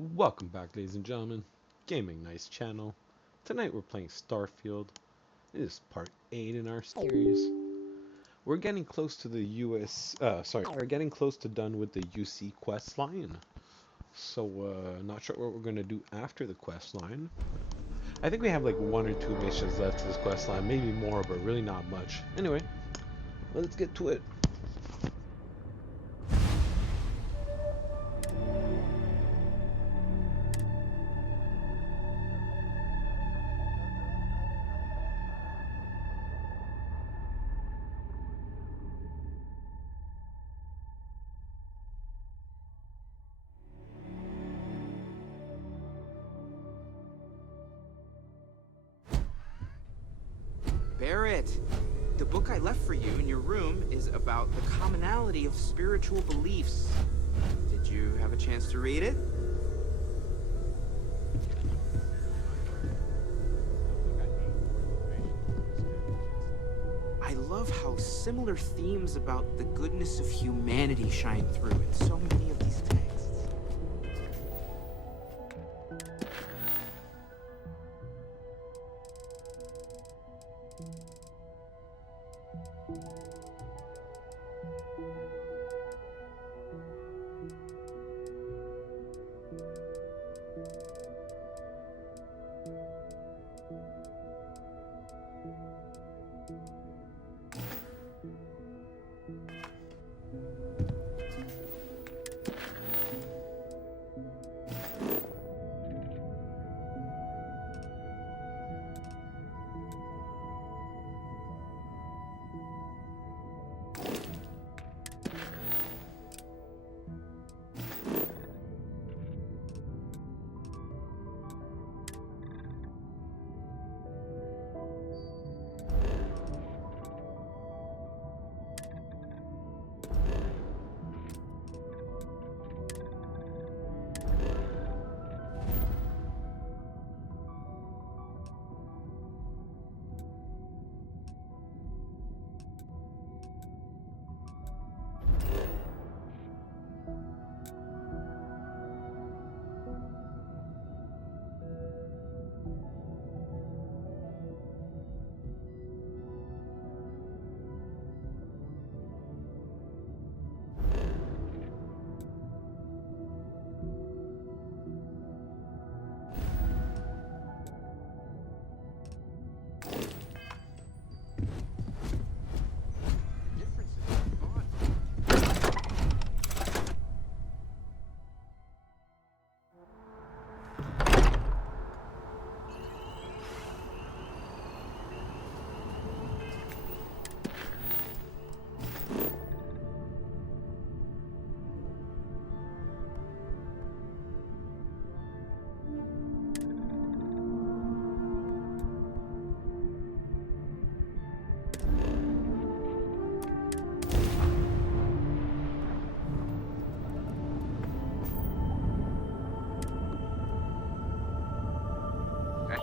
Welcome back, ladies and gentlemen. Gaming Nice channel. Tonight we're playing Starfield. It is part 8 in our series. We're getting close to the we're getting close to done with the UC quest line. So, not sure what we're gonna do after the quest line. I think we have like one or two missions left to this quest line, maybe more, but really not much. Anyway, let's get to it. Barrett, the book I left for you in your room is about the commonality of spiritual beliefs. Did you have a chance to read it? I love how similar themes about the goodness of humanity shine through in so many of these texts.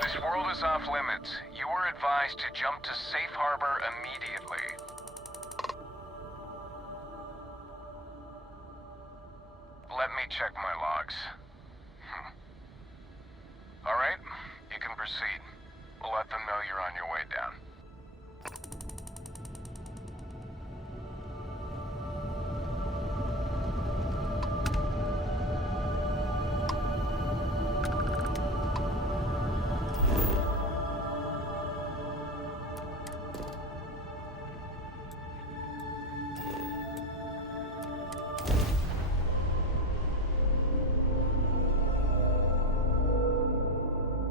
This world is off limits. You were advised to jump to safe harbor immediately. Let me check my logs. Alright, you can proceed. We'll let them know you're on your way down.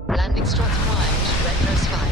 Landing struts primed. Red nose fire.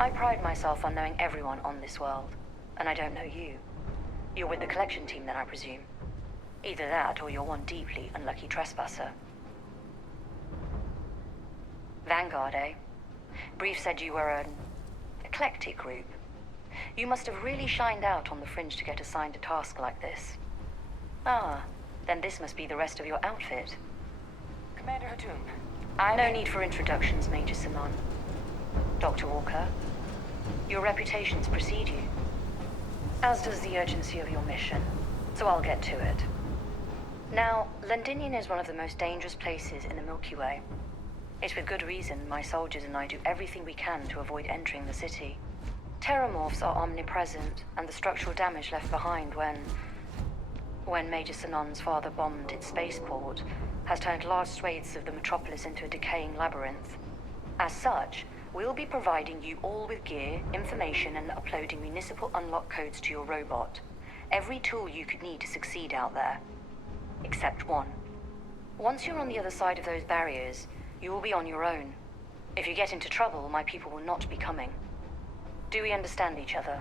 I pride myself on knowing everyone on this world, and I don't know you. You're with the collection team then, I presume. Either that, or you're one deeply unlucky trespasser. Vanguard, eh? Brief said you were an eclectic group. You must have really shined out on the fringe to get assigned a task like this. Ah, then this must be the rest of your outfit. Commander Hatum, No need for introductions, Major Simon. Dr. Walker, your reputations precede you, as does the urgency of your mission, so I'll get to it. Now, Londinium is one of the most dangerous places in the Milky Way. It's with good reason my soldiers and I do everything we can to avoid entering the city. Terramorphs are omnipresent, and the structural damage left behind when Major Sinon's father bombed its spaceport has turned large swathes of the metropolis into a decaying labyrinth. As such, we'll be providing you all with gear, information, and uploading municipal unlock codes to your robot. Every tool you could need to succeed out there. Except one. Once you're on the other side of those barriers, you will be on your own. If you get into trouble, my people will not be coming. Do we understand each other?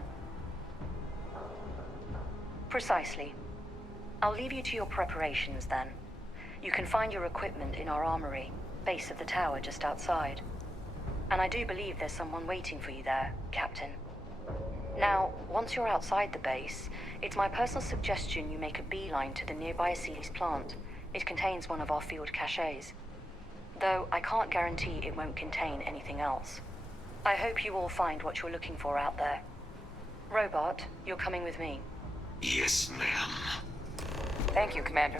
Precisely. I'll leave you to your preparations then. You can find your equipment in our armory, base of the tower just outside. And I do believe there's someone waiting for you there, Captain. Now, once you're outside the base, it's my personal suggestion you make a beeline to the nearby Aceles plant. It contains one of our field caches. Though I can't guarantee it won't contain anything else. I hope you all find what you're looking for out there. Robot, you're coming with me. Yes, ma'am. Thank you, Commander.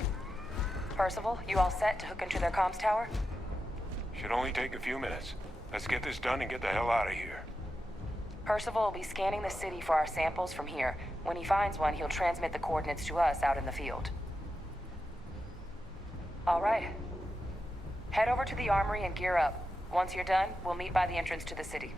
Percival, you all set to hook into their comms tower? Should only take a few minutes. Let's get this done and get the hell out of here. Percival will be scanning the city for our samples from here. When he finds one, he'll transmit the coordinates to us out in the field. All right. Head over to the armory and gear up. Once you're done, we'll meet by the entrance to the city.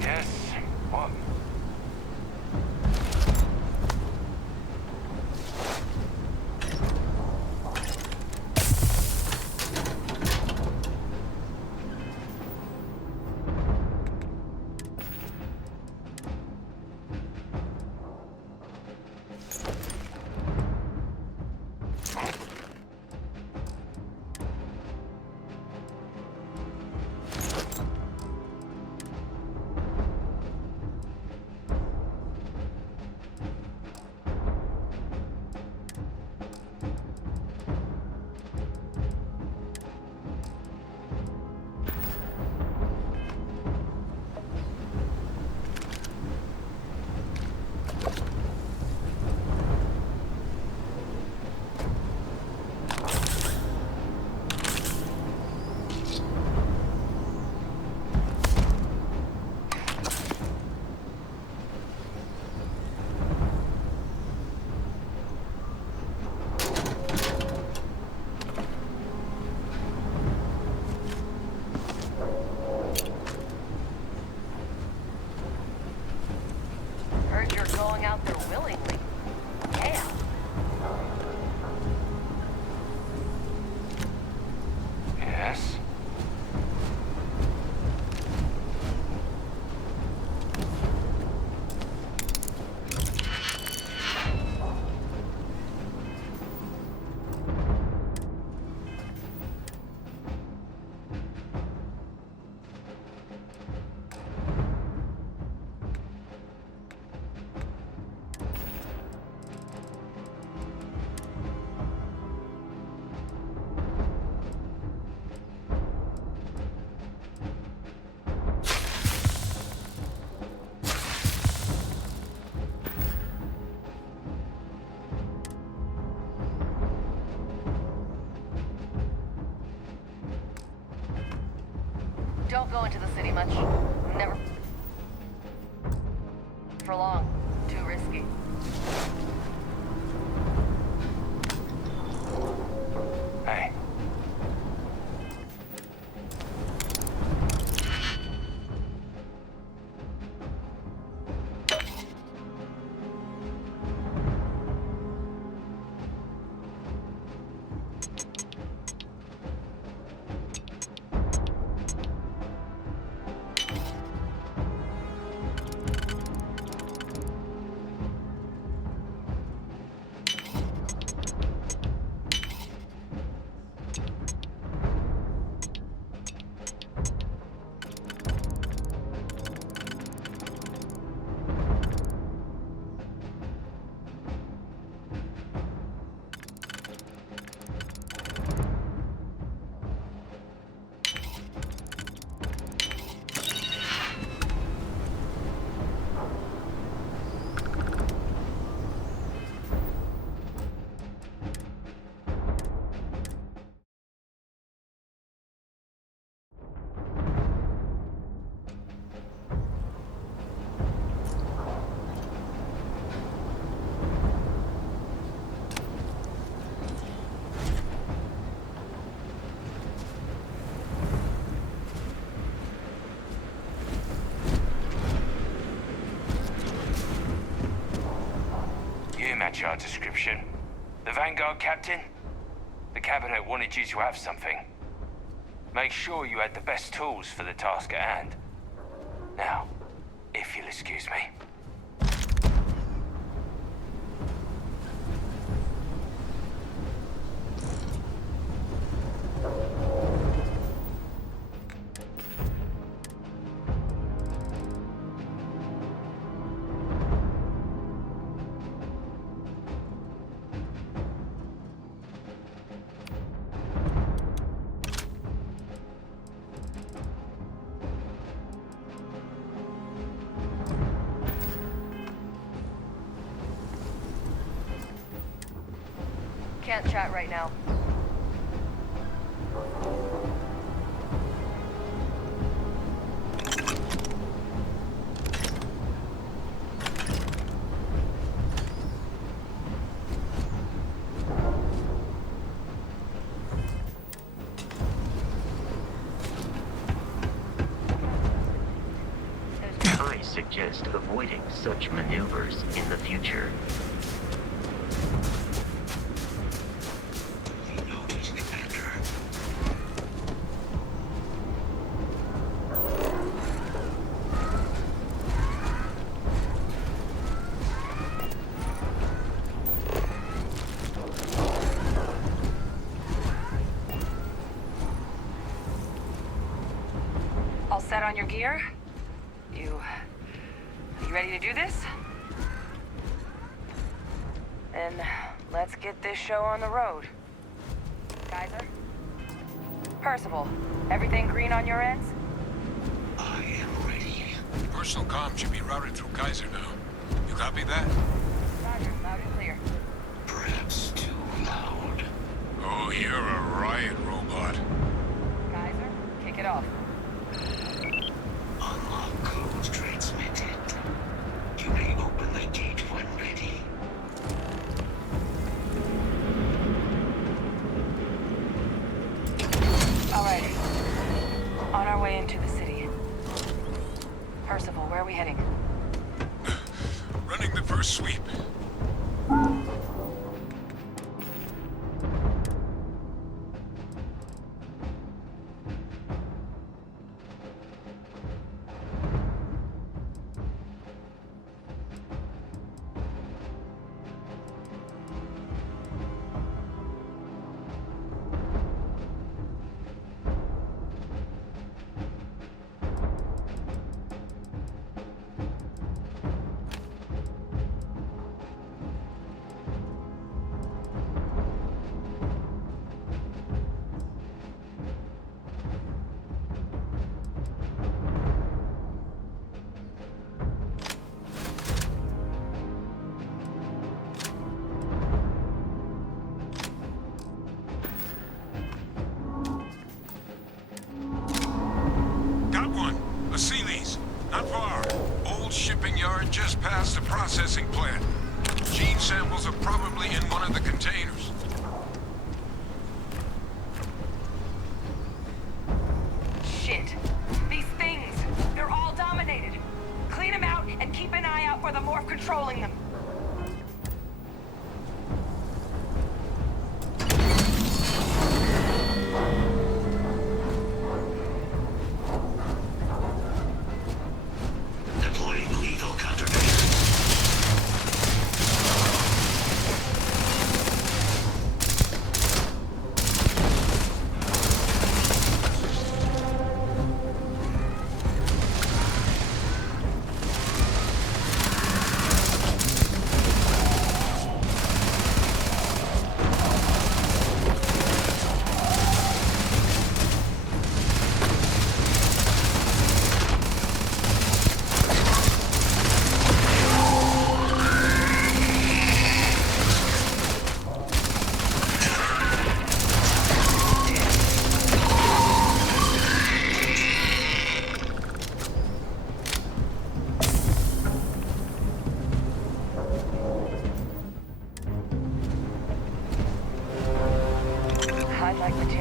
Yes. What? Heard you're going out there willingly. Yeah. Yes? Don't go into the city much. Never last for long. Too risky. Hey. You match our description. The Vanguard captain? The cabinet wanted you to have something. Make sure you had the best tools for the task at hand. Now, if you'll excuse me. Can't chat right now. I suggest avoiding such maneuvers in the future. Noted, Commander. All set on your gear? You ready to do this? Then let's get this show on the road. Kaiser? Percival, everything green on your ends? I am ready. Personal comm should be routed through Kaiser now. You copy that? Roger, loud and clear. Perhaps too loud. Oh, you're a riot robot. Kaiser, kick it off. Unlock code transmitted. You may open the gate when ready. All right. On our way into the city. Percival, where are we heading? Running the first sweep.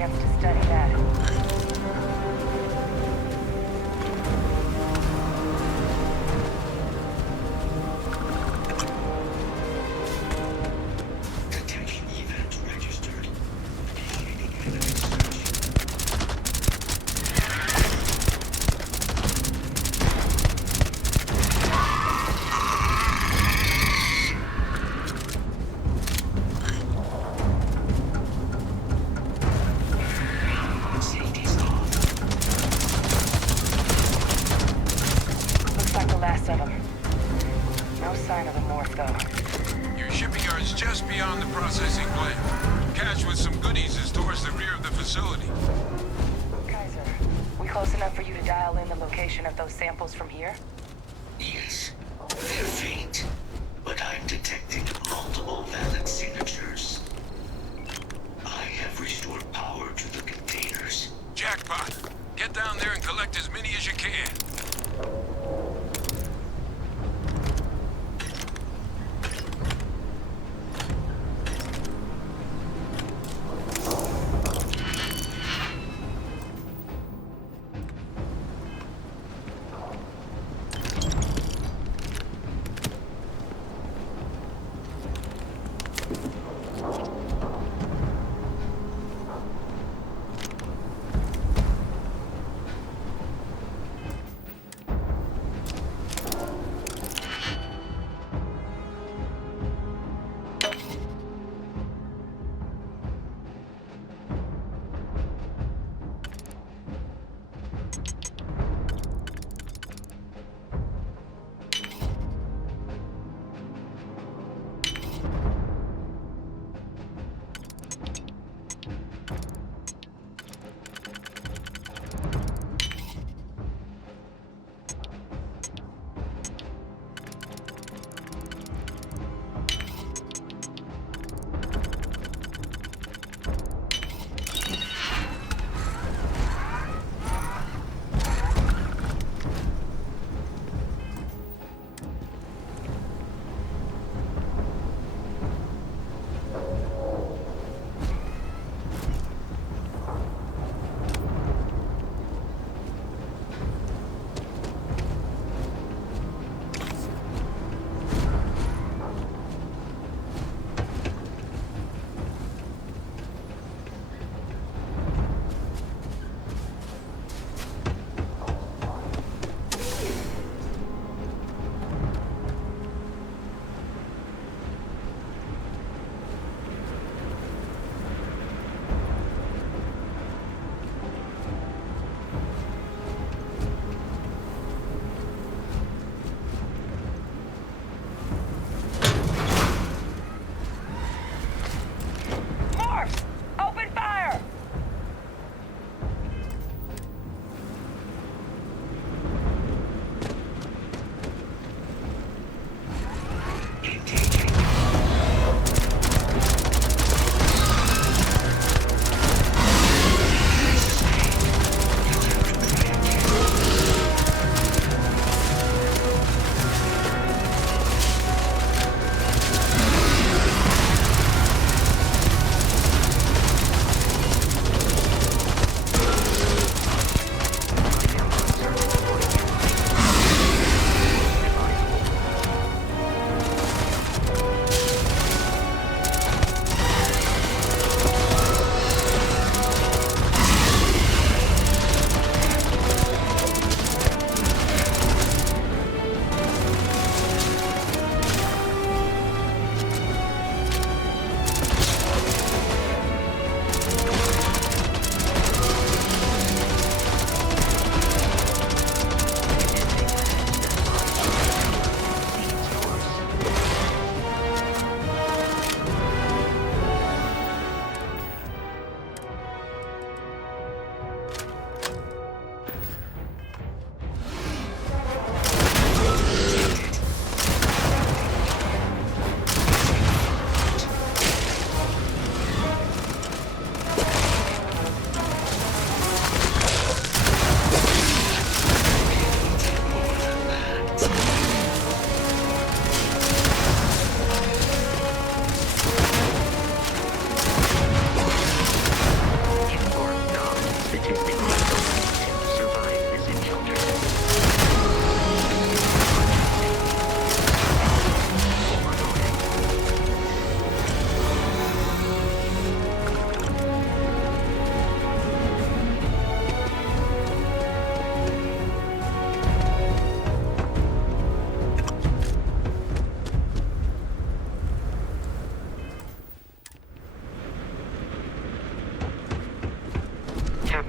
chance to study that. Detection event registered. Initiating evidence search. Safety's off. Looks like the last of them. No sign of the morph, though. Your shipping yard's just beyond the processing plant. Cache with some goodies is towards the rear of the facility. Kaiser, we close enough for you to dial in the location of those samples from here? Yes, they're faint, but I'm detecting multiple valid signatures. I have restored power to the containers. Jackpot! Get down there and collect as many as you can.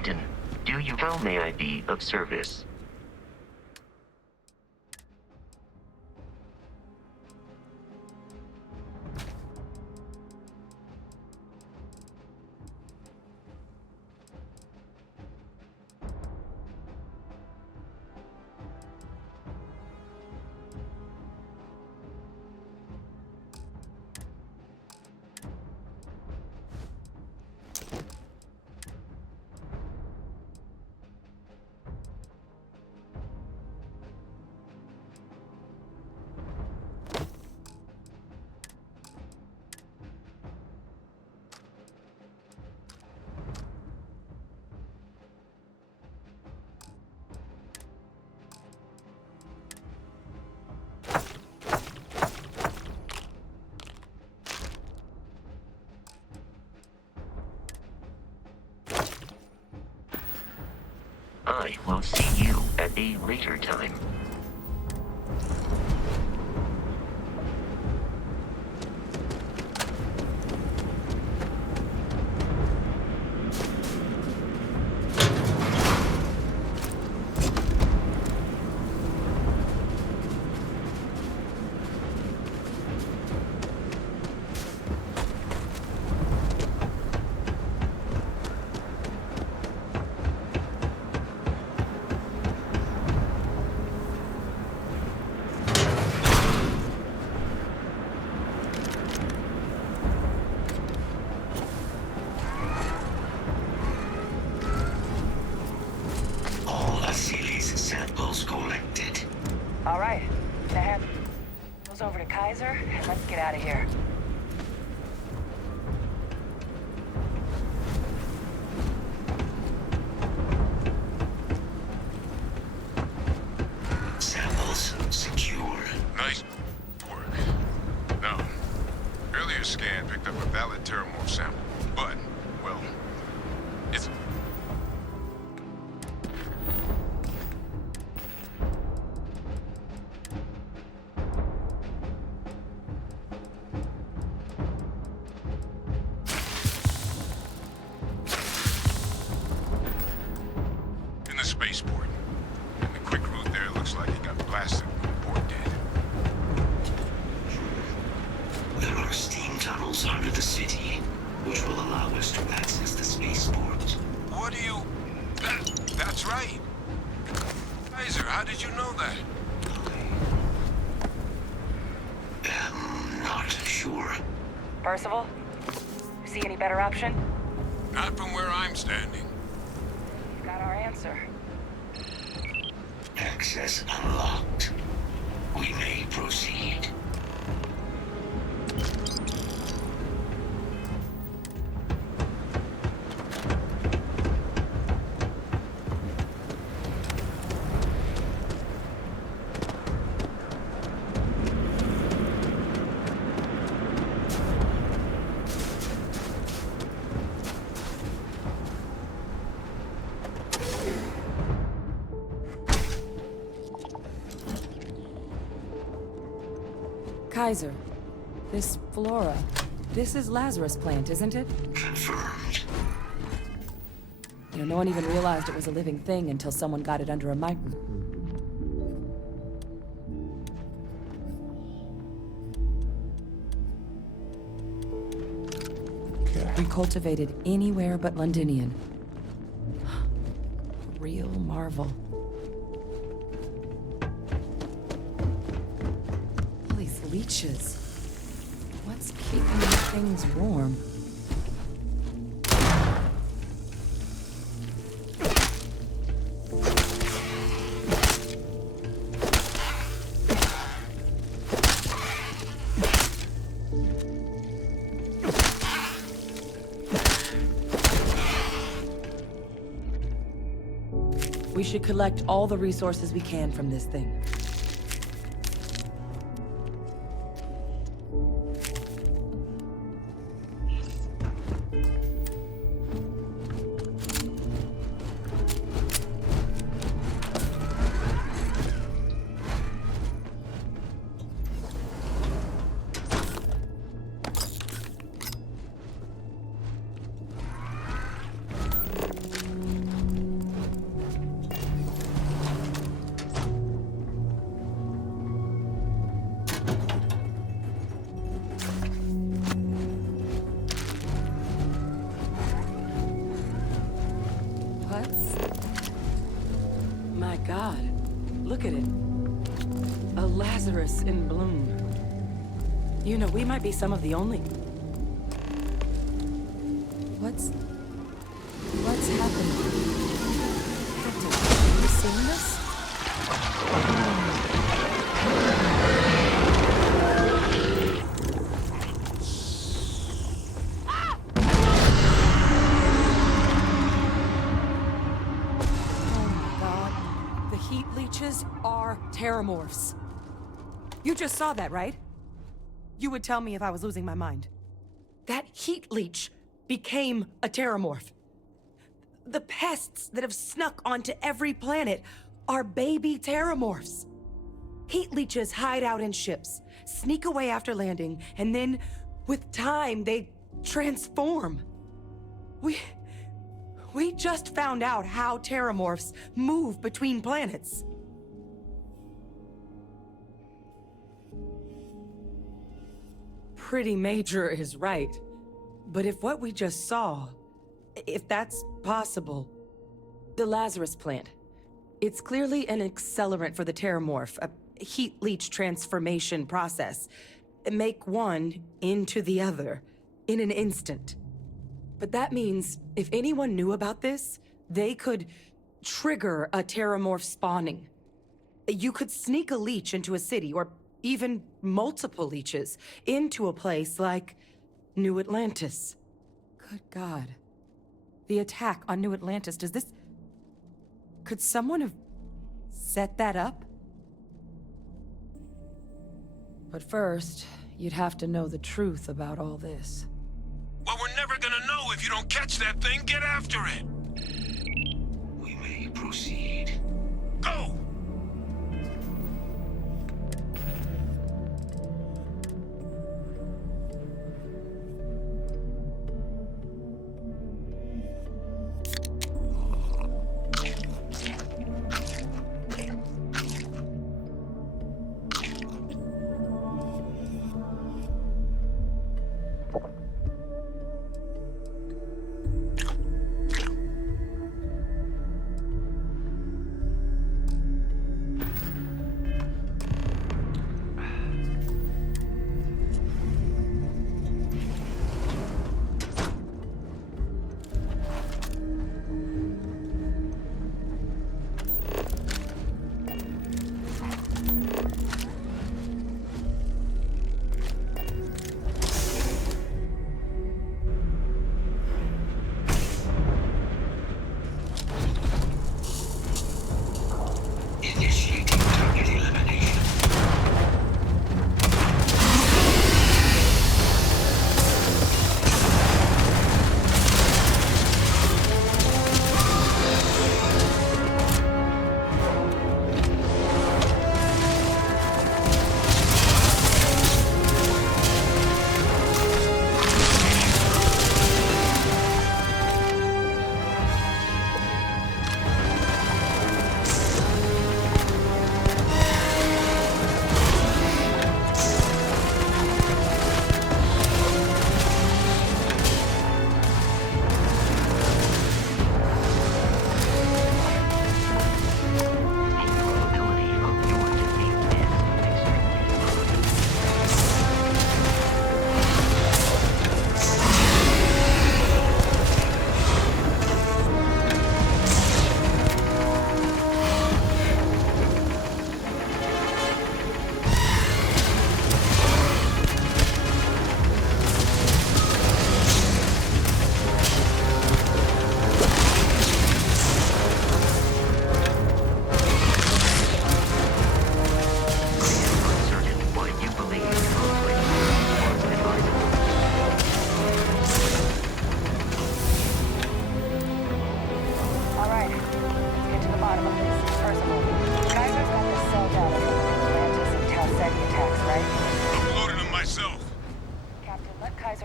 Captain. How may I be of service? I will see you at a later time. All right. Now hand those over to Kaiser, and let's get out of here. Samples secure. Nice work. No. Earlier scan picked up a valid terramorph sample, but, well, it's... in the spaceport. And the quick route there looks like it got blasted when the port did. There are steam tunnels under the city, which will allow us to access the spaceport. What do you... That's right. Kaiser, how did you know that? I'm not sure. Percival, see any better option? Not from where I'm standing. You've got our answer. Access unlocked. We may proceed. Kaiser, this flora, this is Lazarus plant, isn't it? Confirmed. You know, no one even realized it was a living thing until someone got it under a microscope. Recultivated anywhere but Londinian. Real marvel. All these leeches. What's keeping these things warm? We should collect all the resources we can from this thing. That's... My God. Look at it. A Lazarus in bloom. You know, we might be some of the only... What's happening? Captain, have you seen this? Are terramorphs. You just saw that, right? You would tell me if I was losing my mind. That heat leech became a terramorph. The pests that have snuck onto every planet are baby terramorphs. Heat leeches hide out in ships, sneak away after landing, and then, with time, they transform. We just found out how terramorphs move between planets. Pretty major is right. But if what we just saw, if that's possible, the Lazarus plant, it's clearly an accelerant for the terramorph, a heat leech transformation process. Make one into the other in an instant. But that means if anyone knew about this, they could trigger a terramorph spawning. You could sneak a leech into a city, or even multiple leeches, into a place like New Atlantis. Good God. The attack on New Atlantis, does this... Could someone have set that up? But first, you'd have to know the truth about all this. Well, we're never gonna know if you don't catch that thing. Get after it. We may proceed. Go!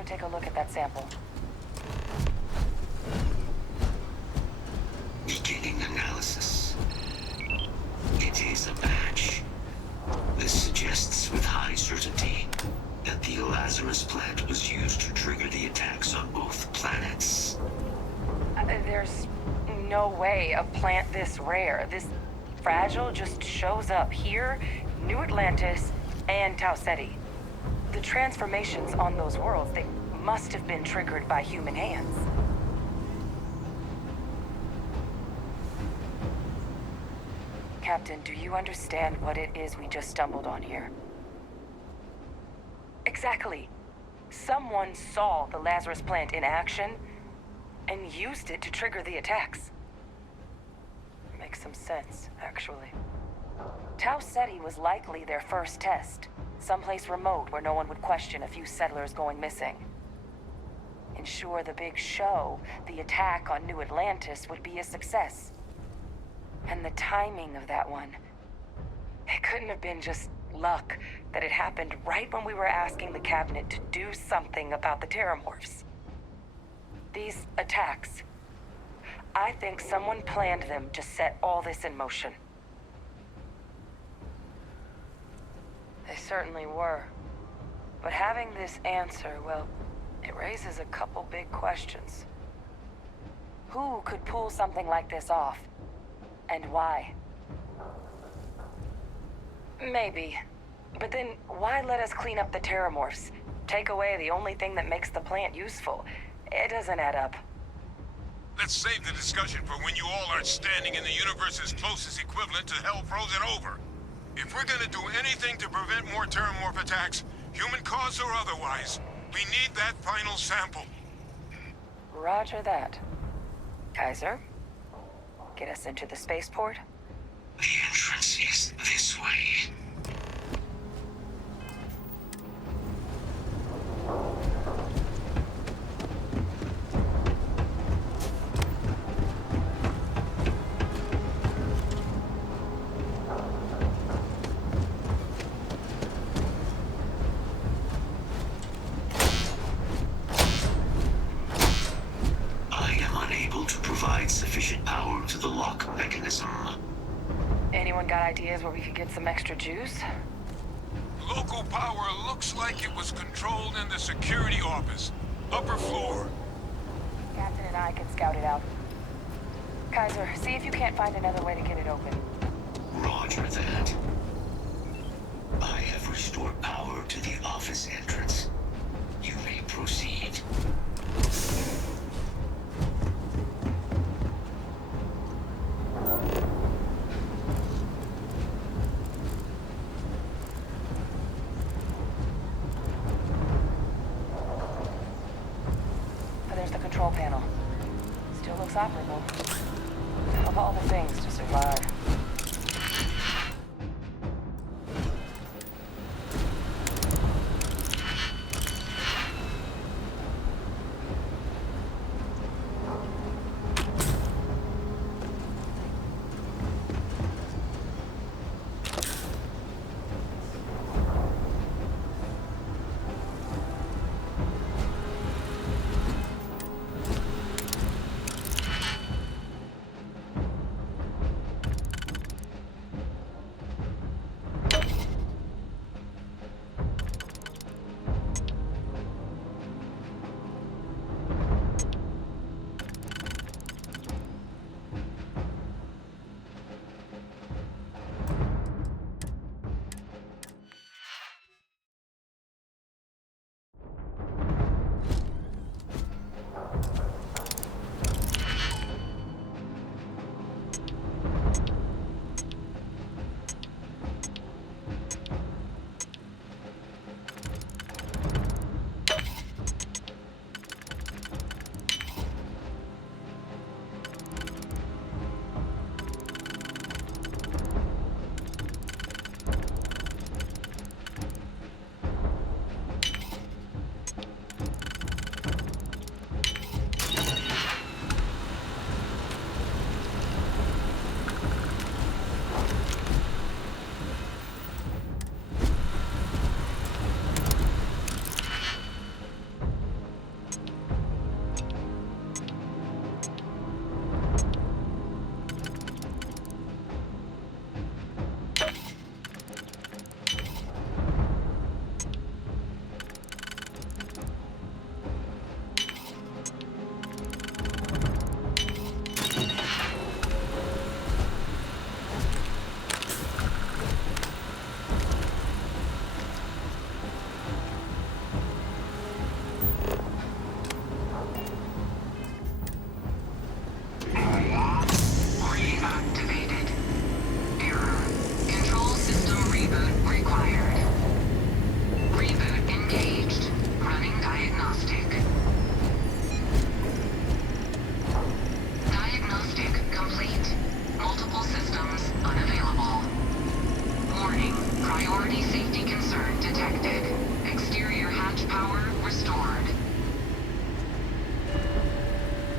Take a look at that sample. Beginning analysis. It is a match. This suggests with high certainty that the Lazarus plant was used to trigger the attacks on both planets. There's no way a plant this rare, this fragile, just shows up here, New Atlantis, and Tau Ceti. The transformations on those worlds, they must have been triggered by human hands. Captain, do you understand what it is we just stumbled on here? Exactly. Someone saw the Lazarus plant in action and used it to trigger the attacks. Makes some sense, actually. Tau Ceti was likely their first test, someplace remote where no one would question a few settlers going missing. Ensure the big show, the attack on New Atlantis, would be a success. And the timing of that one, it couldn't have been just luck that it happened right when we were asking the cabinet to do something about the terramorphs. These attacks, I think someone planned them to set all this in motion. They certainly were. But having this answer, well, it raises a couple big questions. Who could pull something like this off? And why? Maybe. But then, why let us clean up the terramorphs? Take away the only thing that makes the plant useful. It doesn't add up. Let's save the discussion for when you all are standing in the universe's closest equivalent to hell frozen over. If we're gonna do anything to prevent more terramorph attacks, human cause or otherwise, we need that final sample. Roger that. Kaiser, get us into the spaceport? The entrance is this way. I am unable to provide sufficient power to the lock mechanism. Anyone got ideas where we could get some extra juice? Local power looks like it was controlled in the security office. Upper floor. Captain and I can scout it out. Kaiser, see if you can't find another way to get it open. Roger that. I have restored power to the office entrance. You may proceed. There's the control panel. Still looks operable. Of all the things to survive.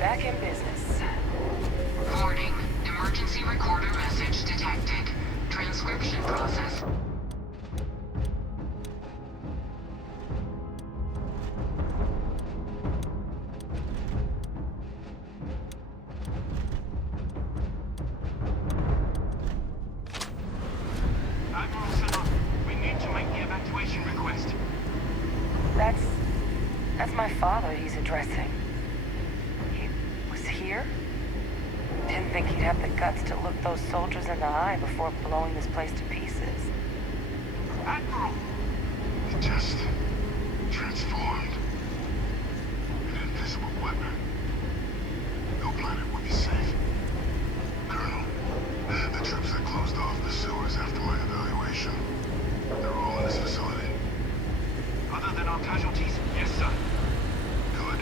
Back in business. Warning. Emergency recorder message detected. Transcription process. Admiral Sinnoh, we need to make the evacuation request. That's my father he's addressing. He was here? Didn't think he'd have the guts to look those soldiers in the eye before blowing this place to pieces. Admiral! He just transformed. An invisible weapon. No planet would be safe. Colonel, the troops that closed off the sewers after my evaluation, they're all in this facility. Other than our casualties? Yes, sir. Good.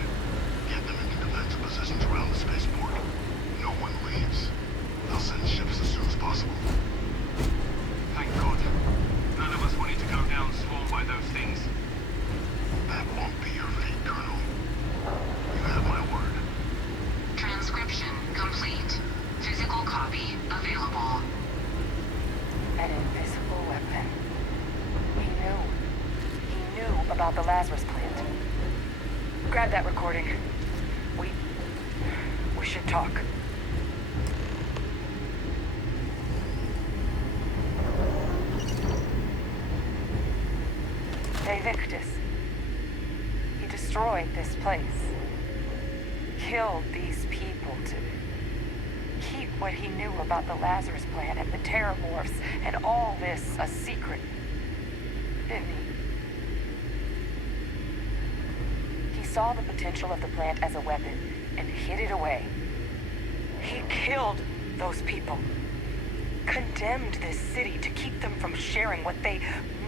Get them into defensive positions around the spaceport. No one leaves. I'll send ships as soon as possible. Thank God. None of us wanted to go down swarmed by those things. That won't be your fate, Colonel. You have my word. Transcription complete. Physical copy available. An invisible weapon. He knew about the Lazarus plant. Grab that recording. We should talk. Hey, Victus. He destroyed this place. Killed these people to keep what he knew about the Lazarus plant and the Terramorphs and all this a secret. Didn't he? He saw the potential of the plant as a weapon and hid it away. He killed those people. Condemned this city to keep them from sharing what they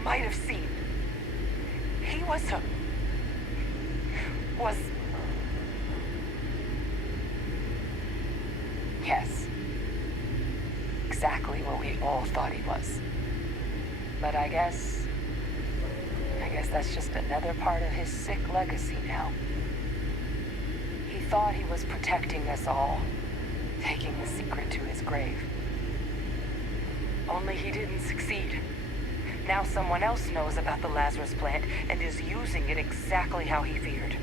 might have seen. He was yes. Exactly what we all thought he was. But I guess that's just another part of his sick legacy now. He thought he was protecting us all, taking the secret to his grave. Only he didn't succeed. Now someone else knows about the Lazarus plant and is using it exactly how he feared.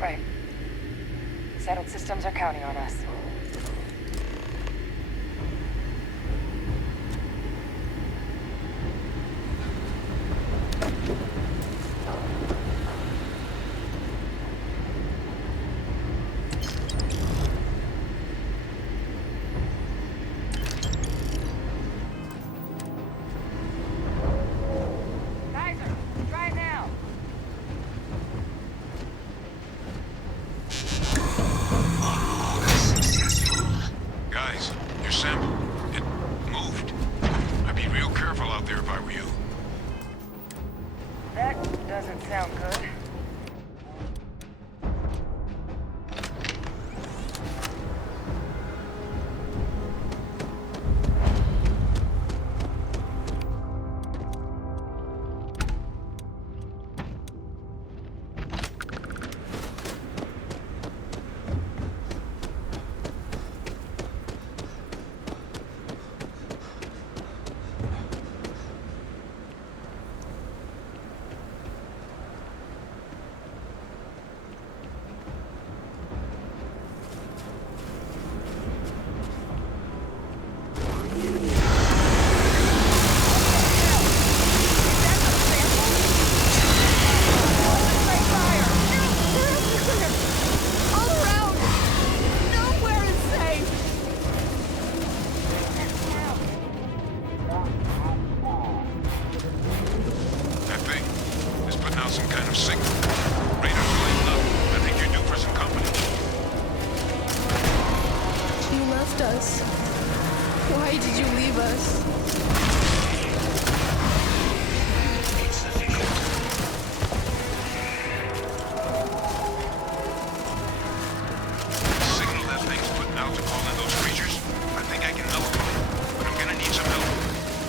Right. Settled systems are counting on us.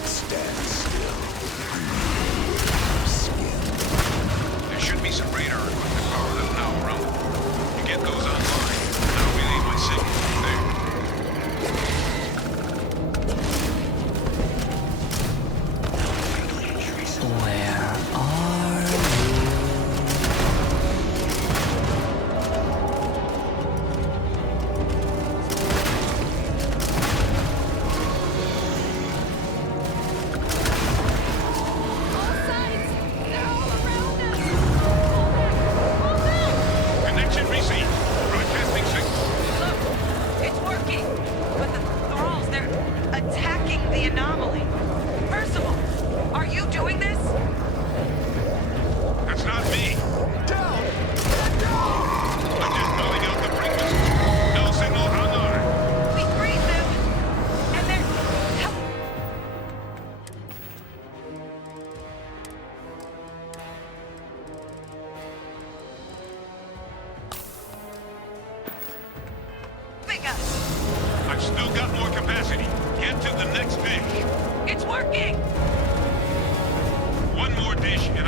Stand still.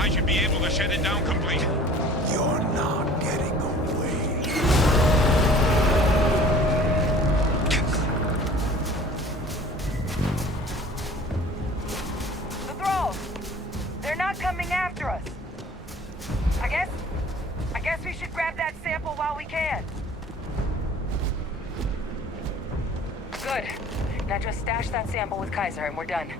I should be able to shut it down completely. You're not getting away. The thralls! They're not coming after us. I guess we should grab that sample while we can. Good. Now just stash that sample with Kaiser and we're done.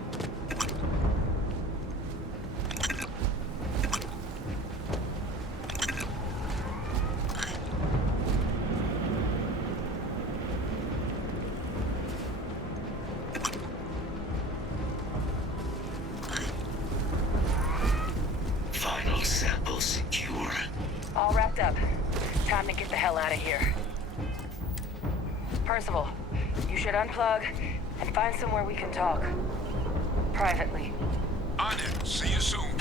Final sample secure. All wrapped up. Time to get the hell out of here. Percival, you should unplug and find somewhere we can talk. Privately. On it. See you soon.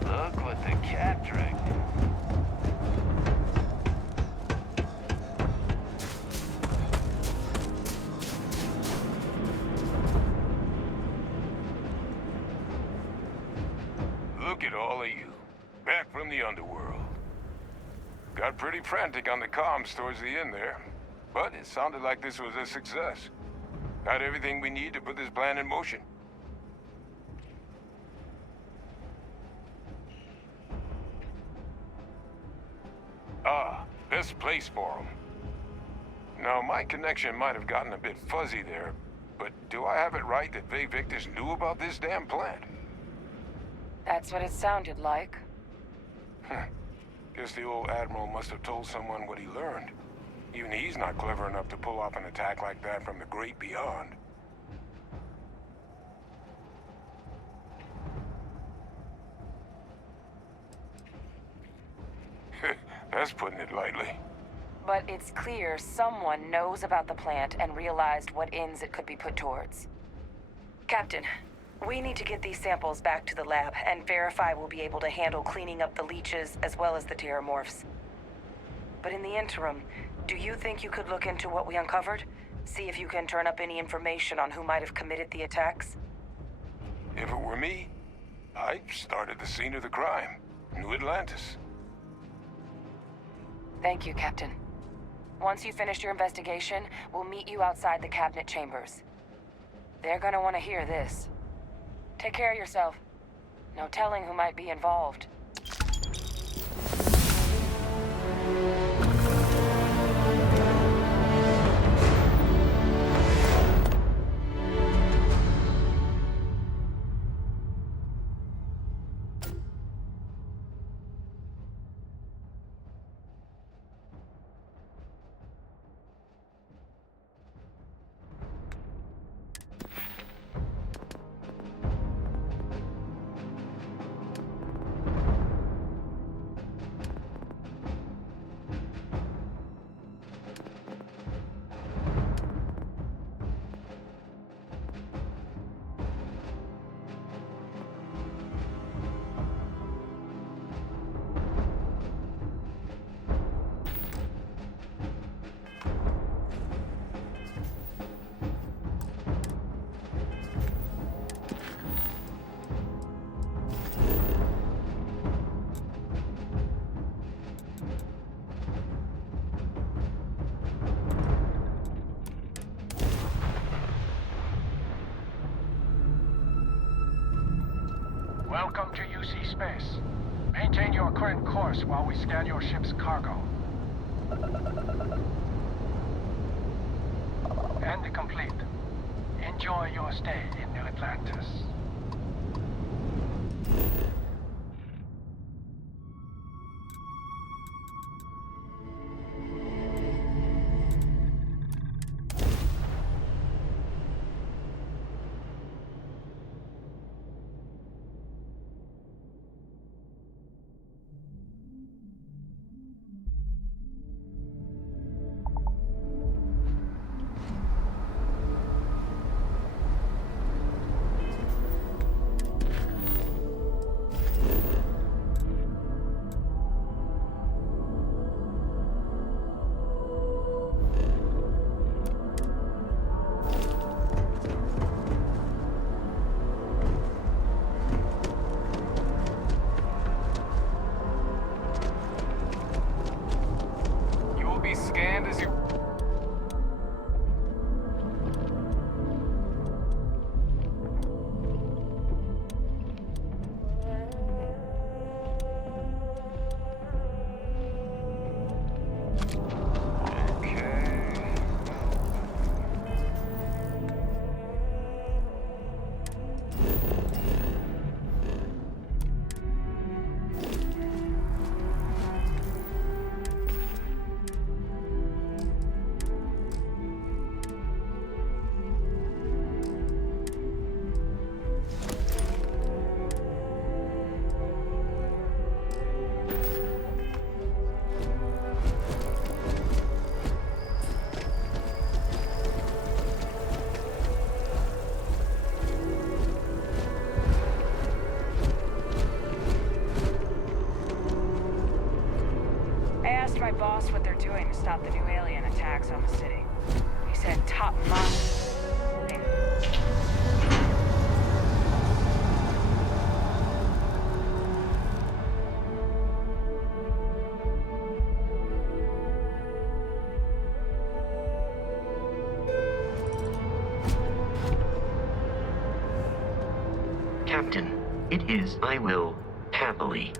Look what the cat dragged. Look at all of you. Back from the underworld. Got pretty frantic on the comms towards the end there. But it sounded like this was a success. Got everything we need to put this plan in motion. Ah, best place for them. Now, my connection might have gotten a bit fuzzy there, but do I have it right that Vay Victus knew about this damn plant? That's what it sounded like. Guess the old Admiral must have told someone what he learned. Even he's not clever enough to pull off an attack like that from the great beyond. That's putting it lightly. But it's clear someone knows about the plant and realized what ends it could be put towards. Captain, we need to get these samples back to the lab and verify we'll be able to handle cleaning up the leeches as well as the terramorphs. But in the interim, do you think you could look into what we uncovered? See if you can turn up any information on who might have committed the attacks? If it were me, I'd start at the scene of the crime, New Atlantis. Thank you, Captain. Once you finish your investigation, we'll meet you outside the cabinet chambers. They're gonna want to hear this. Take care of yourself. No telling who might be involved. Welcome to UC Space. Maintain your current course while we scan your ship's cargo. And complete. Enjoy your stay in New Atlantis. My boss what they're doing to stop the new alien attacks on the city. He said top notch. Captain, it is. I will happily.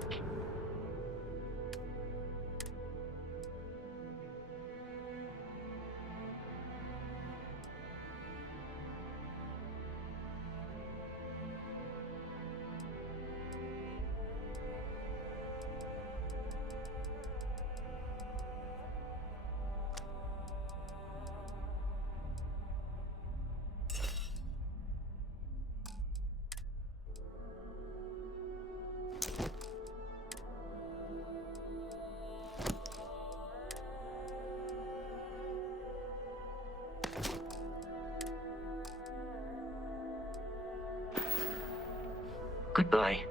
Goodbye.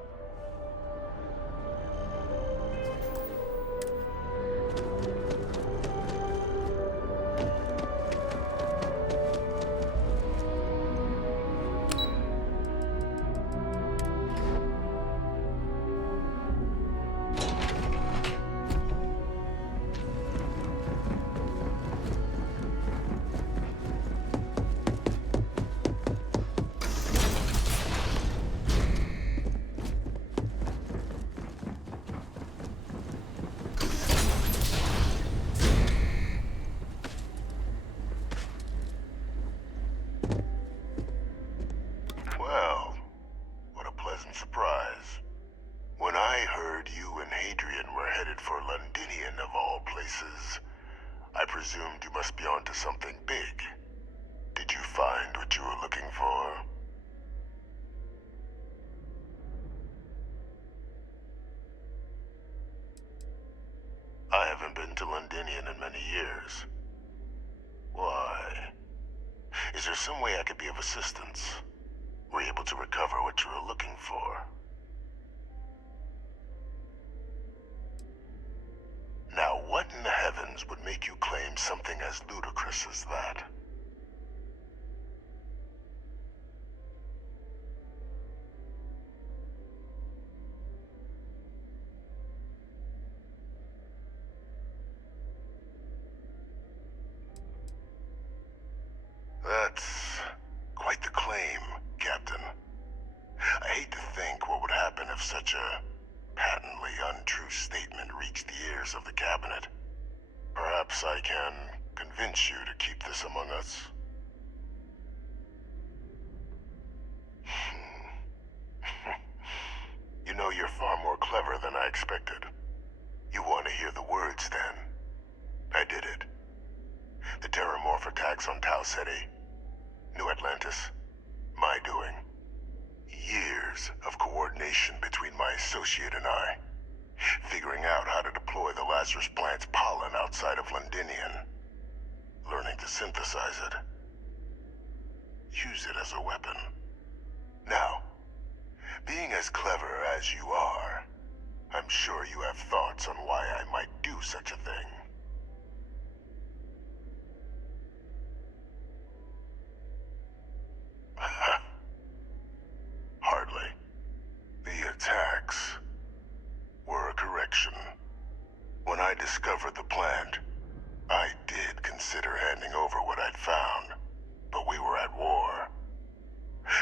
I presumed you must be onto something big. Did you find what you were looking for? I haven't been to Londinian in many years. Why? Is there some way I could be of assistance? Were you able to recover what you were looking for? Now, what in the heavens would make you claim something as ludicrous as that? That's quite the claim, Captain. I hate to think what would happen happen if such a patently untrue statement reached the ears of the cabinet? Perhaps I can convince you to keep this among us. You know, you're far more clever than I expected. You want to hear the words, then? I did it. The Terramorph attacks on Tau Ceti, New Atlantis, my doing. Years of coordination between my associate and I, figuring out how to deploy the Lazarus plant's pollen outside of Londinian, learning to synthesize it, use it as a weapon. Now, being as clever as you are, I'm sure you have thoughts on why I might do such a thing. Hardly. The attacks were a correction. When I discovered the plant, I did consider handing over what I'd found, but we were at war.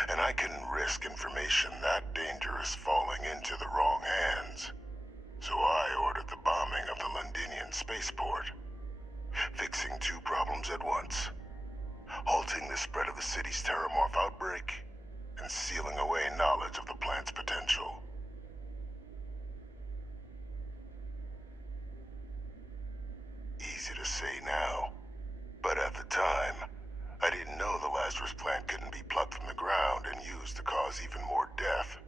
And I couldn't risk information that dangerous falling into the wrong hands. So I ordered the bombing of the Londinian spaceport, fixing two problems at once: halting the spread of the city's Terramorph outbreak, and sealing away knowledge of the plant's potential. Easy to say now, but at the time, I didn't know the Lazarus plant couldn't be plucked from the ground and used to cause even more death.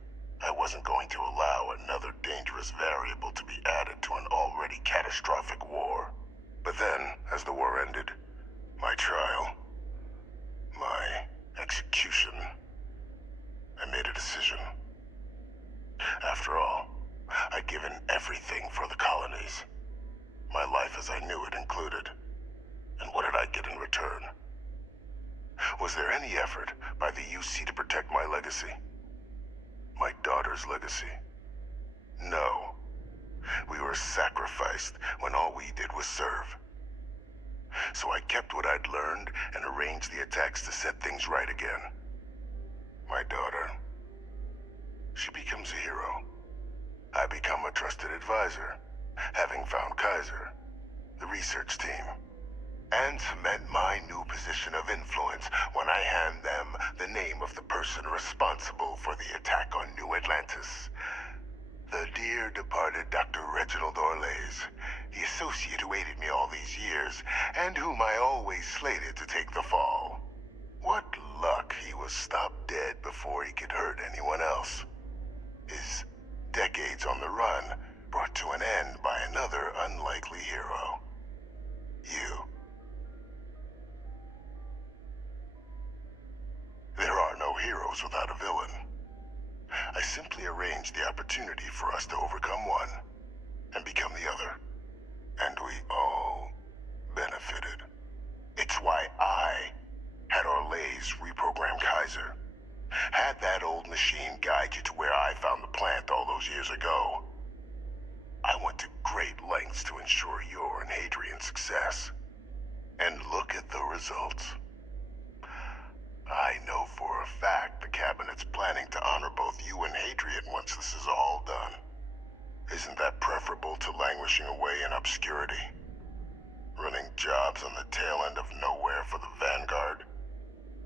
I wasn't going to allow another dangerous variable to be added to an already catastrophic war. But then, as the war ended, my trial, my execution, I made a decision. After all, I'd given everything for the colonies. My life as I knew it included. And what did I get in return? Was there any effort by the UC to protect my legacy? My daughter's legacy? No. We were sacrificed when all we did was serve. So I kept what I'd learned and arranged the attacks to set things right again. My daughter, she becomes a hero. I become a trusted advisor, having found Kaiser, the research team, and cement my new position of influence when I hand them the name of the person responsible for the attack on New Atlantis. The dear departed Dr. Reginald Orlays, the associate who aided me all these years, and whom I always slated to take the fall. What luck he was stopped dead before he could hurt anyone else. His decades on the run brought to an end by another unlikely hero. You. There are no heroes without a villain. I simply arranged the opportunity for us to overcome one and become the other. And we all benefited. It's why I had Orlays reprogram Kaiser. Had that old machine guide you to where I found the plant all those years ago. I went to great lengths to ensure your and Hadrian's success. And look at the results. I know for a fact the Cabinet's planning to honor both you and Hadrian once this is all done. Isn't that preferable to languishing away in obscurity? Running jobs on the tail end of nowhere for the Vanguard?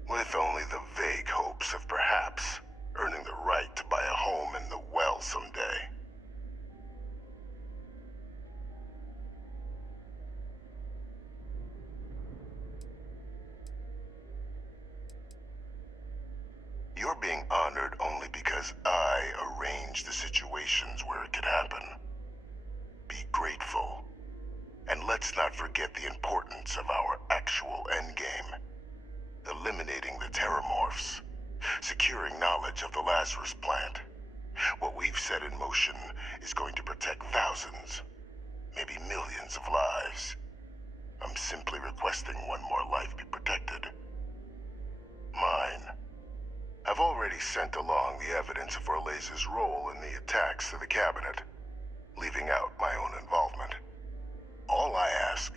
With only the vague hopes of perhaps earning the right to buy a home in the well someday. You're being honored only because I arranged the situations where it could happen. Be grateful. And let's not forget the importance of our actual endgame. Eliminating the Terramorphs. Securing knowledge of the Lazarus plant. What we've set in motion is going to protect thousands, maybe millions of lives. I'm simply requesting one more life be protected. Mine. I've already sent along the evidence of Orlays' role in the attacks to the Cabinet, leaving out my own involvement. All I ask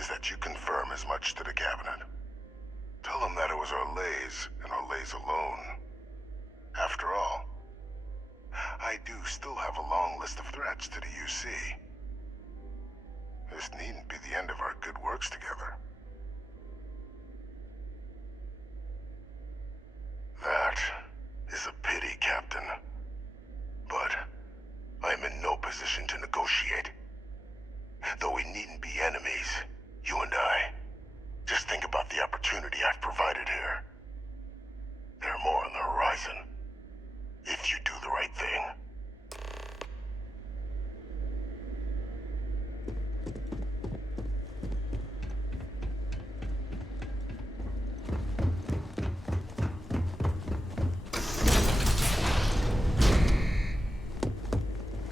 is that you confirm as much to the Cabinet. Tell them that it was Orlays and Orlays alone. After all, I do still have a long list of threats to the UC. This needn't be the end of our good works together. That is a pity, Captain. But I'm in no position to negotiate. Though we needn't be enemies, you and I. Just think about the opportunity I've provided here. There are more on the horizon. If you do the right thing.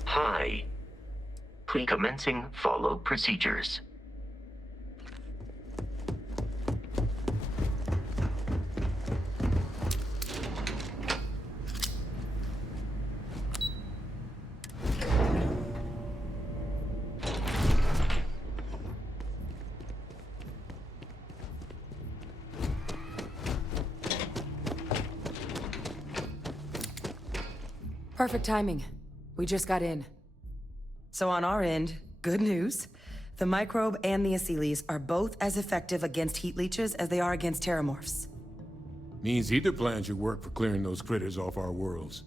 Hi. Pre-commencing follow procedures. Perfect timing. We just got in. So on our end, good news. The microbe and the acyles are both as effective against heat leeches as they are against terramorphs. Means either plan should work for clearing those critters off our worlds.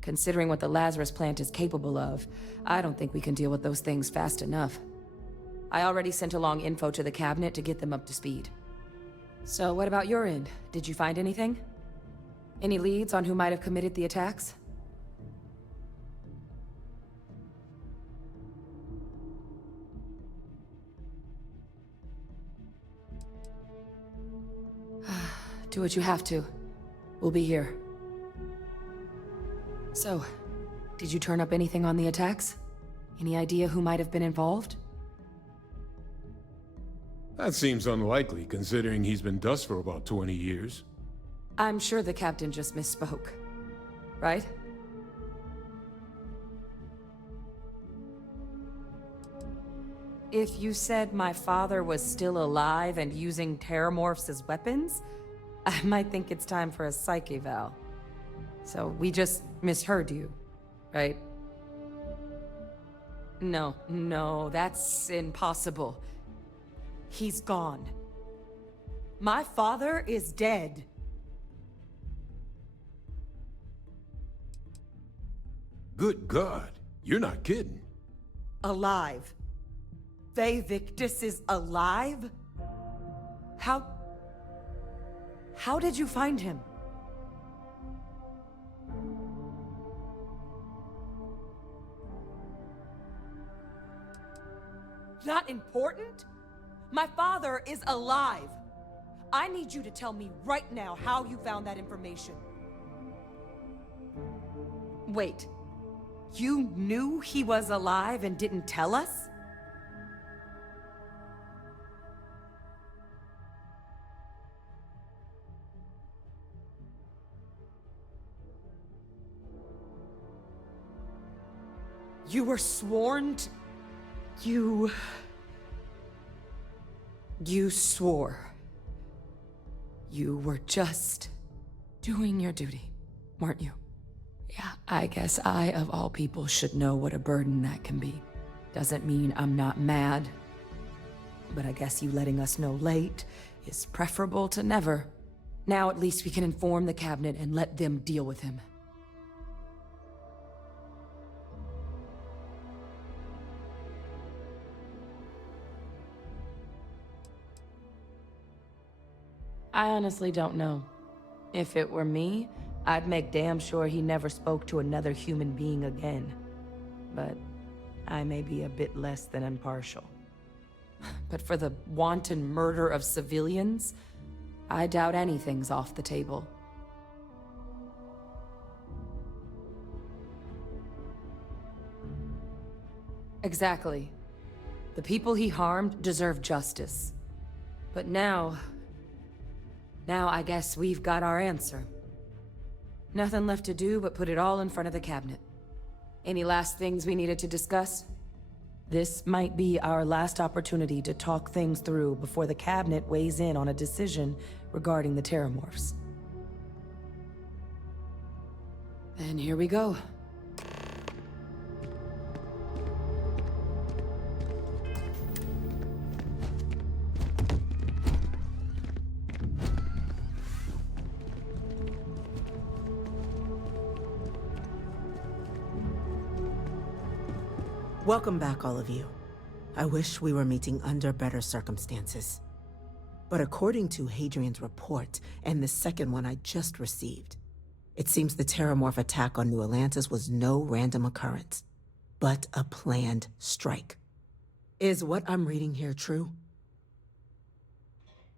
Considering what the Lazarus plant is capable of, I don't think we can deal with those things fast enough. I already sent along info to the cabinet to get them up to speed. So what about your end? Did you find anything? Any leads on who might have committed the attacks? Do what you have to. We'll be here. So, did you turn up anything on the attacks? Any idea who might have been involved? That seems unlikely, considering he's been dust for about 20 years. I'm sure the captain just misspoke. Right? If you said my father was still alive and using terramorphs as weapons, I might think it's time for a psych eval. So we just misheard you, right? No, that's impossible. He's gone. My father is dead. Good God, you're not kidding. Alive. Ve Victus is alive? How did you find him? Not important? My father is alive. I need you to tell me right now how you found that information. Wait. You knew he was alive and didn't tell us? You were sworn to... You swore. You were just doing your duty, weren't you? Yeah, I guess I, of all people, should know what a burden that can be. Doesn't mean I'm not mad. But I guess you letting us know late is preferable to never. Now at least we can inform the cabinet and let them deal with him. I honestly don't know. If it were me, I'd make damn sure he never spoke to another human being again. But I may be a bit less than impartial. But for the wanton murder of civilians, I doubt anything's off the table. Exactly. The people he harmed deserve justice. But now I guess we've got our answer. Nothing left to do but put it all in front of the cabinet. Any last things we needed to discuss? This might be our last opportunity to talk things through before the cabinet weighs in on a decision regarding the terramorphs. Then here we go. Welcome back, all of you. I wish we were meeting under better circumstances. But according to Hadrian's report, and the second one I just received, it seems the Terramorph attack on New Atlantis was no random occurrence, but a planned strike. Is what I'm reading here true?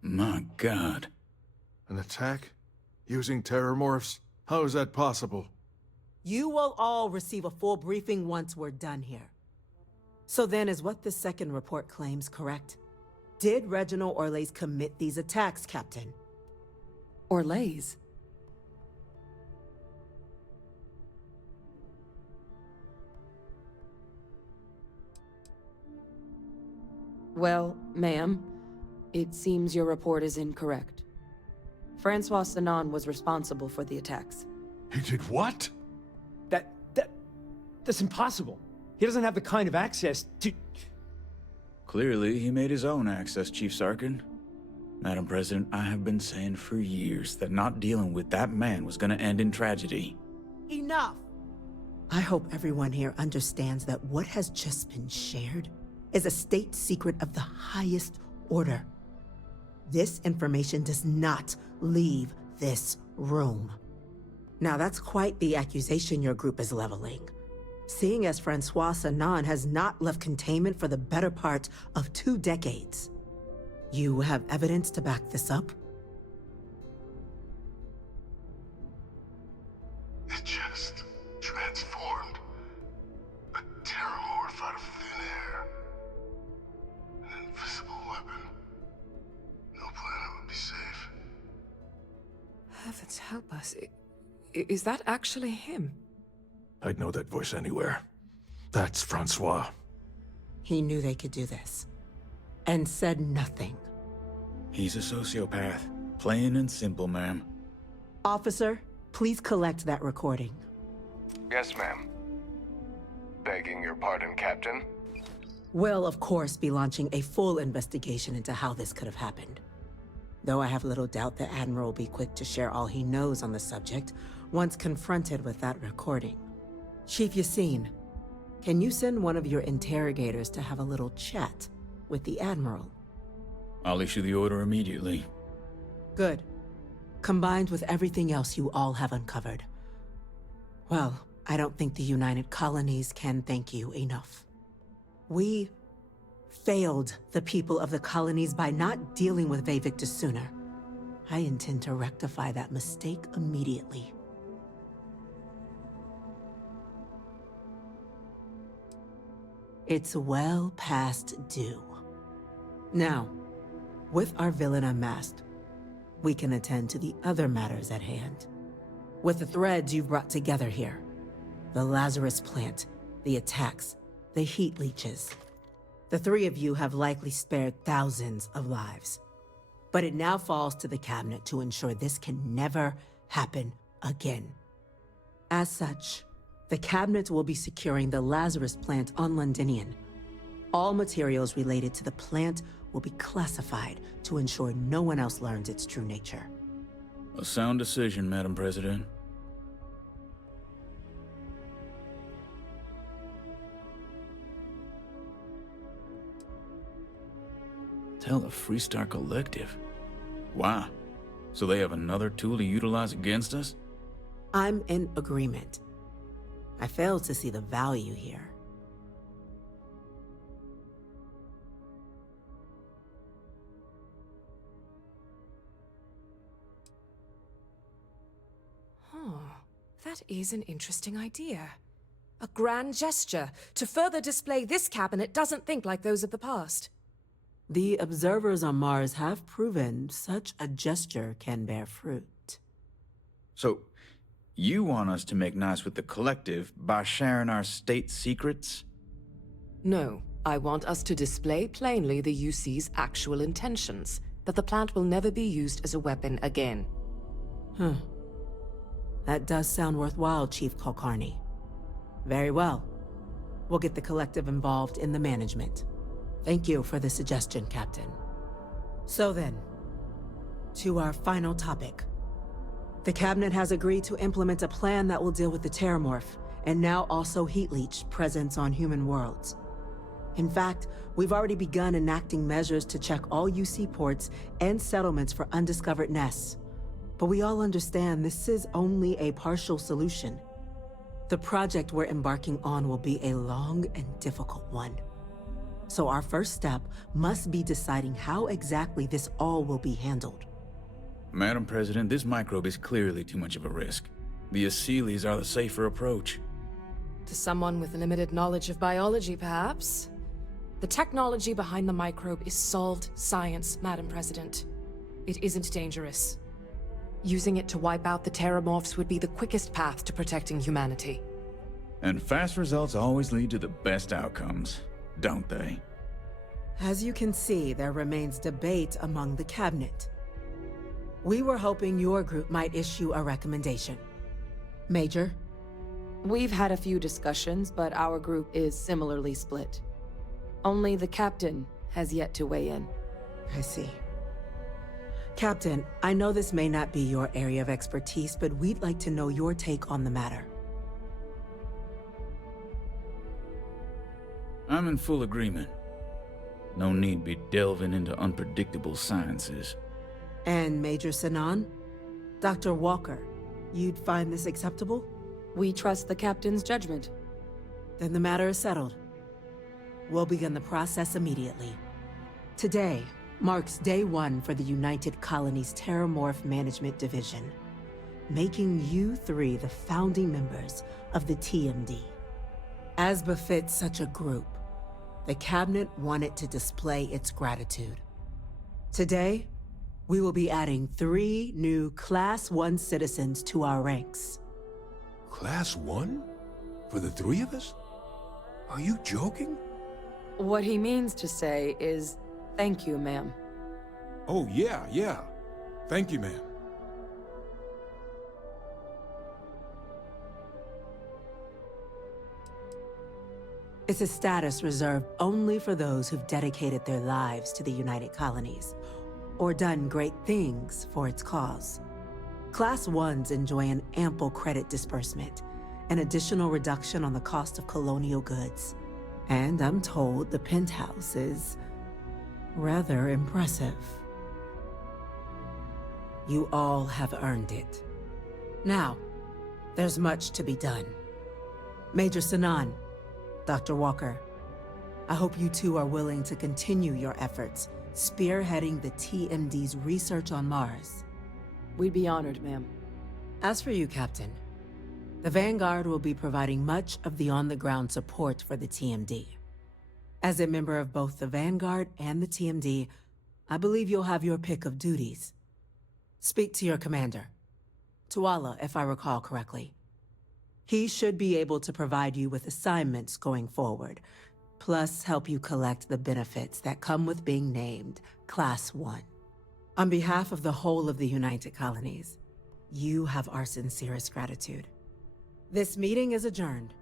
My God. An attack? Using Terramorphs? How is that possible? You will all receive a full briefing once we're done here. So then, is what the second report claims correct? Did Reginald Orlays commit these attacks, Captain? Orlays? Well, ma'am, it seems your report is incorrect. Francois Sanon was responsible for the attacks. He did what? That's impossible. He doesn't have the kind of access to... Clearly, he made his own access, Chief Sarkin. Madam President, I have been saying for years that not dealing with that man was gonna end in tragedy. Enough! I hope everyone here understands that what has just been shared is a state secret of the highest order. This information does not leave this room. Now that's quite the accusation your group is leveling. Seeing as Francois Sanon has not left containment for the better part of 2 decades. You have evidence to back this up? It just transformed. A Terramorph out of thin air. An invisible weapon. No planet would be safe. Heavens help us. Is that actually him? I'd know that voice anywhere. That's Francois. He knew they could do this. And said nothing. He's a sociopath. Plain and simple, ma'am. Officer, please collect that recording. Yes, ma'am. Begging your pardon, Captain. We'll, of course, be launching a full investigation into how this could have happened. Though I have little doubt the Admiral will be quick to share all he knows on the subject once confronted with that recording. Chief Yassine, can you send one of your interrogators to have a little chat with the Admiral? I'll issue the order immediately. Good. Combined with everything else you all have uncovered. Well, I don't think the United Colonies can thank you enough. We failed the people of the colonies by not dealing with Vevictus sooner. I intend to rectify that mistake immediately. It's well past due. Now, with our villain unmasked, we can attend to the other matters at hand. With the threads you've brought together here, the Lazarus plant, the attacks, the heat leeches, the 3 of you have likely spared thousands of lives. But it now falls to the Cabinet to ensure this can never happen again. As such, the Cabinet will be securing the Lazarus plant on Londinian. All materials related to the plant will be classified to ensure no one else learns its true nature. A sound decision, Madam President. Tell the Freestar Collective. Wow. So they have another tool to utilize against us? I'm in agreement. I fail to see the value here. That is an interesting idea. A grand gesture to further display this cabinet doesn't think like those of the past. The observers on Mars have proven such a gesture can bear fruit. So, you want us to make nice with the Collective by sharing our state secrets? No, I want us to display plainly the UC's actual intentions, that the plant will never be used as a weapon again. That does sound worthwhile, Chief Kulkarni. Very well. We'll get the Collective involved in the management. Thank you for the suggestion, Captain. So then, to our final topic. The Cabinet has agreed to implement a plan that will deal with the Terramorph and now also heat leech presence on human worlds. In fact, we've already begun enacting measures to check all UC ports and settlements for undiscovered nests. But we all understand this is only a partial solution. The project we're embarking on will be a long and difficult one. So our first step must be deciding how exactly this all will be handled. Madam President, this microbe is clearly too much of a risk. The Aseles are the safer approach. To someone with limited knowledge of biology, perhaps? The technology behind the microbe is solved science, Madam President. It isn't dangerous. Using it to wipe out the Terramorphs would be the quickest path to protecting humanity. And fast results always lead to the best outcomes, don't they? As you can see, there remains debate among the cabinet. We were hoping your group might issue a recommendation. Major? We've had a few discussions, but our group is similarly split. Only the captain has yet to weigh in. I see. Captain, I know this may not be your area of expertise, but we'd like to know your take on the matter. I'm in full agreement. No need be delving into unpredictable sciences. And Major Sinan? Dr. Walker, you'd find this acceptable? We trust the captain's judgment. Then the matter is settled. We'll begin the process immediately. Today marks day one for the United Colonies Terramorph Management Division, making you three the founding members of the TMD. As befits such a group, the Cabinet wanted to display its gratitude. Today, we will be adding 3 new Class 1 citizens to our ranks. Class 1? For the 3 of us? Are you joking? What he means to say is, thank you, ma'am. Oh, yeah. Thank you, ma'am. It's a status reserved only for those who've dedicated their lives to the United Colonies, or done great things for its cause. Class 1s enjoy an ample credit disbursement, an additional reduction on the cost of colonial goods. And I'm told the penthouse is rather impressive. You all have earned it. Now, there's much to be done. Major Sinan, Dr. Walker, I hope you two are willing to continue your efforts, spearheading the TMD's research on Mars. We'd be honored, ma'am. As for you, Captain, the Vanguard will be providing much of the on-the-ground support for the TMD. As a member of both the Vanguard and the TMD, I believe you'll have your pick of duties. Speak to your commander, Tuala, if I recall correctly. He should be able to provide you with assignments going forward, plus help you collect the benefits that come with being named Class 1. On behalf of the whole of the United Colonies, you have our sincerest gratitude. This meeting is adjourned.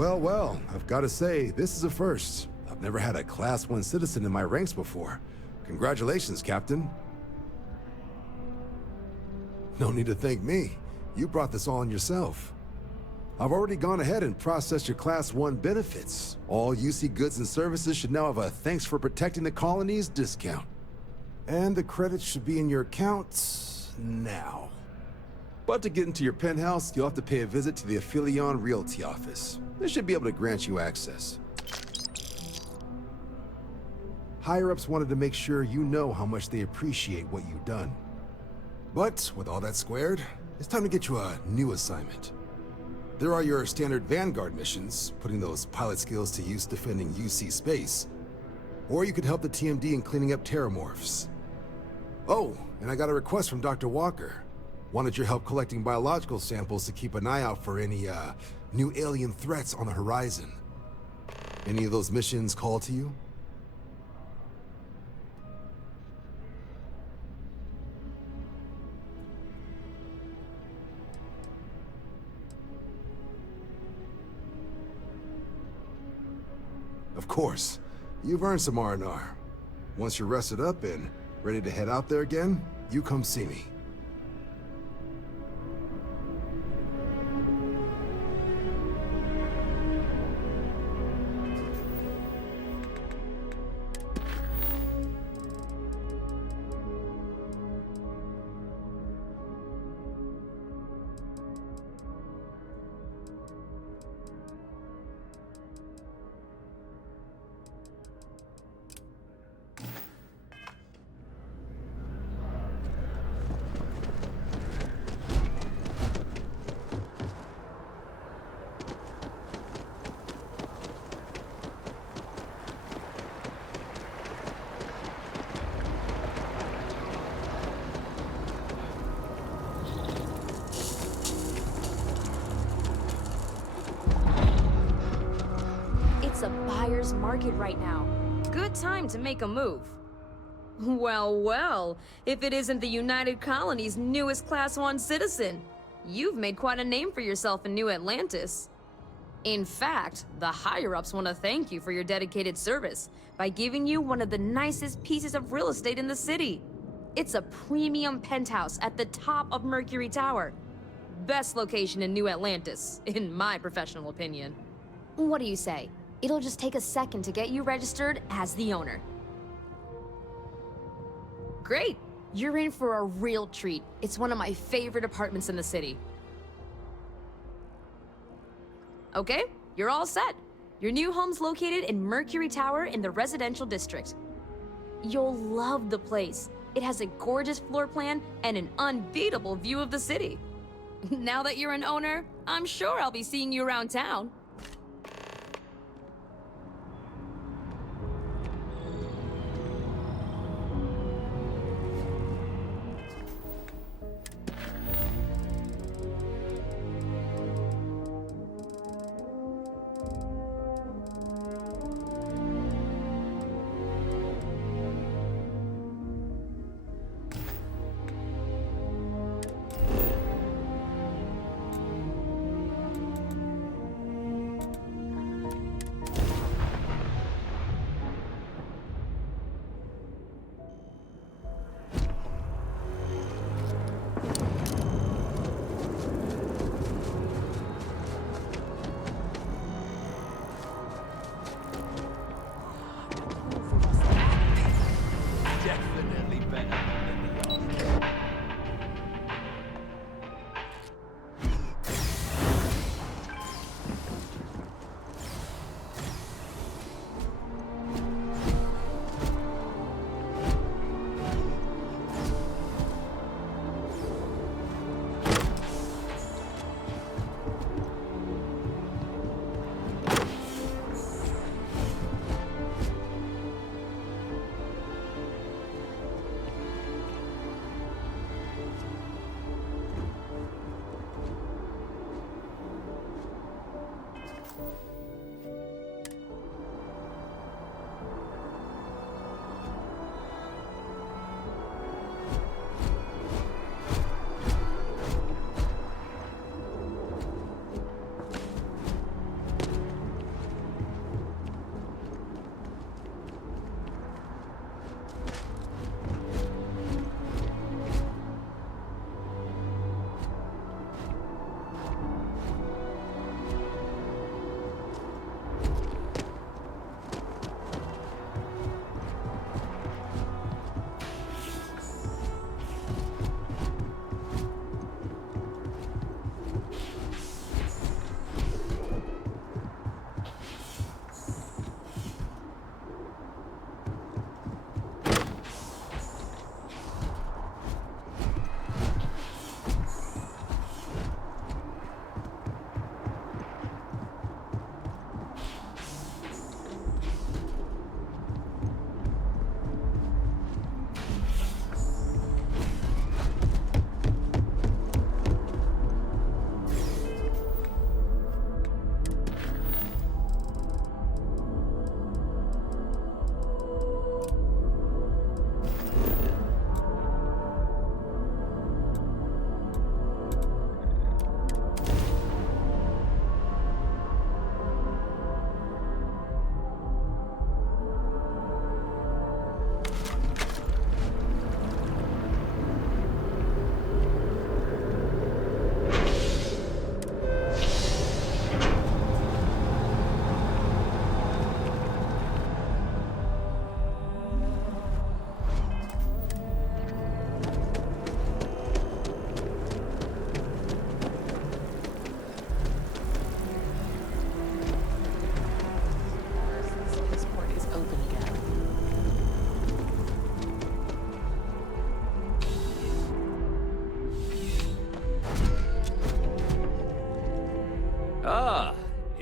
Well, well, I've got to say, this is a first. I've never had a Class 1 citizen in my ranks before. Congratulations, Captain. No need to thank me. You brought this on yourself. I've already gone ahead and processed your Class 1 benefits. All UC goods and services should now have a thanks for protecting the colonies discount. And the credits should be in your accounts now. But to get into your penthouse, you'll have to pay a visit to the Aphelion Realty office. They should be able to grant you access. Higher-ups wanted to make sure you know how much they appreciate what you've done. But with all that squared, it's time to get you a new assignment. There are your standard Vanguard missions, putting those pilot skills to use defending UC space. Or you could help the TMD in cleaning up terramorphs. Oh, and I got a request from Dr. Walker. Wanted your help collecting biological samples to keep an eye out for any, new alien threats on the horizon. Any of those missions call to you? Of course. You've earned some R&R. Once you're rested up and ready to head out there again, you come see me. It's a buyer's market right now. Good time to make a move. Well, well, if it isn't the United Colony's newest Class 1 citizen. You've made quite a name for yourself in New Atlantis. In fact, the higher-ups want to thank you for your dedicated service by giving you one of the nicest pieces of real estate in the city. It's a premium penthouse at the top of Mercury Tower. Best location in New Atlantis, in my professional opinion. What do you say? It'll just take a second to get you registered as the owner. Great! You're in for a real treat. It's one of my favorite apartments in the city. Okay, you're all set. Your new home's located in Mercury Tower in the residential district. You'll love the place. It has a gorgeous floor plan and an unbeatable view of the city. Now that you're an owner, I'm sure I'll be seeing you around town.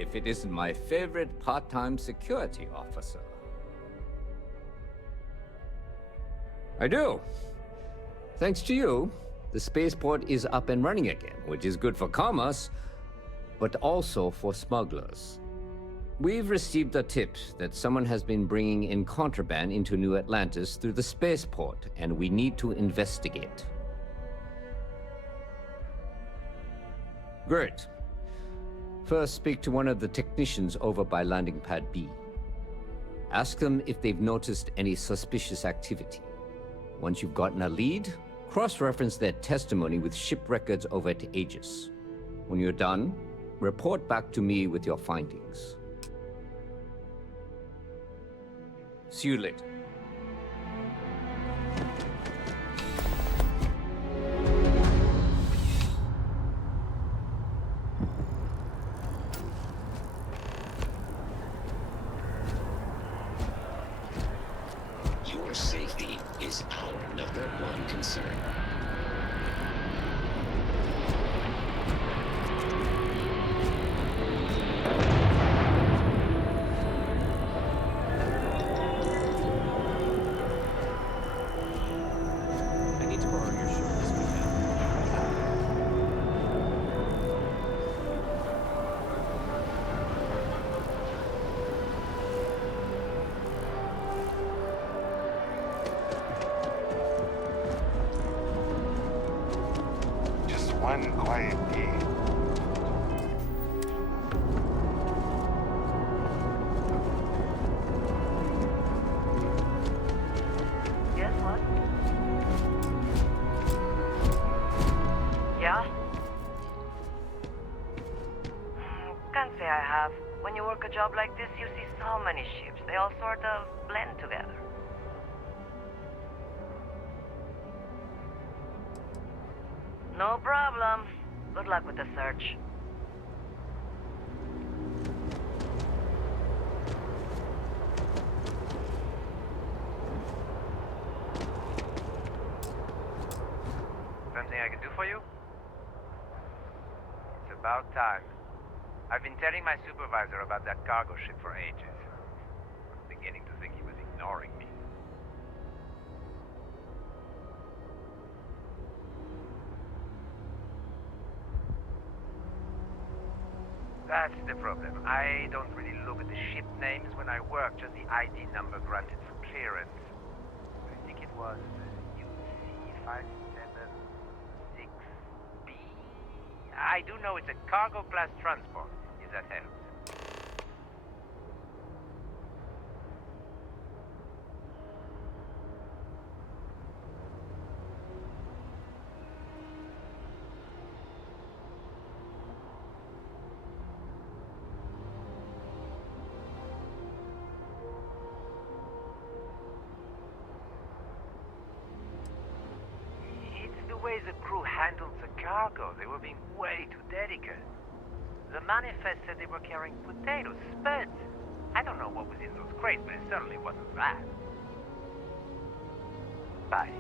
if it isn't my favorite part-time security officer. I do. Thanks to you, the spaceport is up and running again, which is good for commerce, but also for smugglers. We've received a tip that someone has been bringing in contraband into New Atlantis through the spaceport, and we need to investigate. Great. First, speak to one of the technicians over by Landing Pad B. Ask them if they've noticed any suspicious activity. Once you've gotten a lead, cross-reference their testimony with ship records over at Aegis. When you're done, report back to me with your findings. See you later. Your safety is our number one concern. I need to borrow your shirt this weekend. Just one quiet day. Yes, what? Yeah? Can't say I have. When you work a job like this, you see so many ships. They all sort of blend together. No problem. Good luck with the search. Something I can do for you? It's about time. I've been telling my supervisor about that cargo ship for ages. I'm beginning to think he was ignoring me. That's the problem. I don't really look at the ship names when I work, just the ID number granted for clearance. I think it was UC576B. I do know it's a cargo class transport, if that helps. It's the way the crew handled the cargo. They were being way too delicate. The manifest said they were carrying potatoes, spuds. I don't know what was in those crates, but it certainly wasn't that. Bye.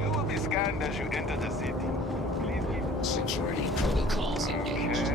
You will be scanned as you enter the city. Please keep Security protocols engaged.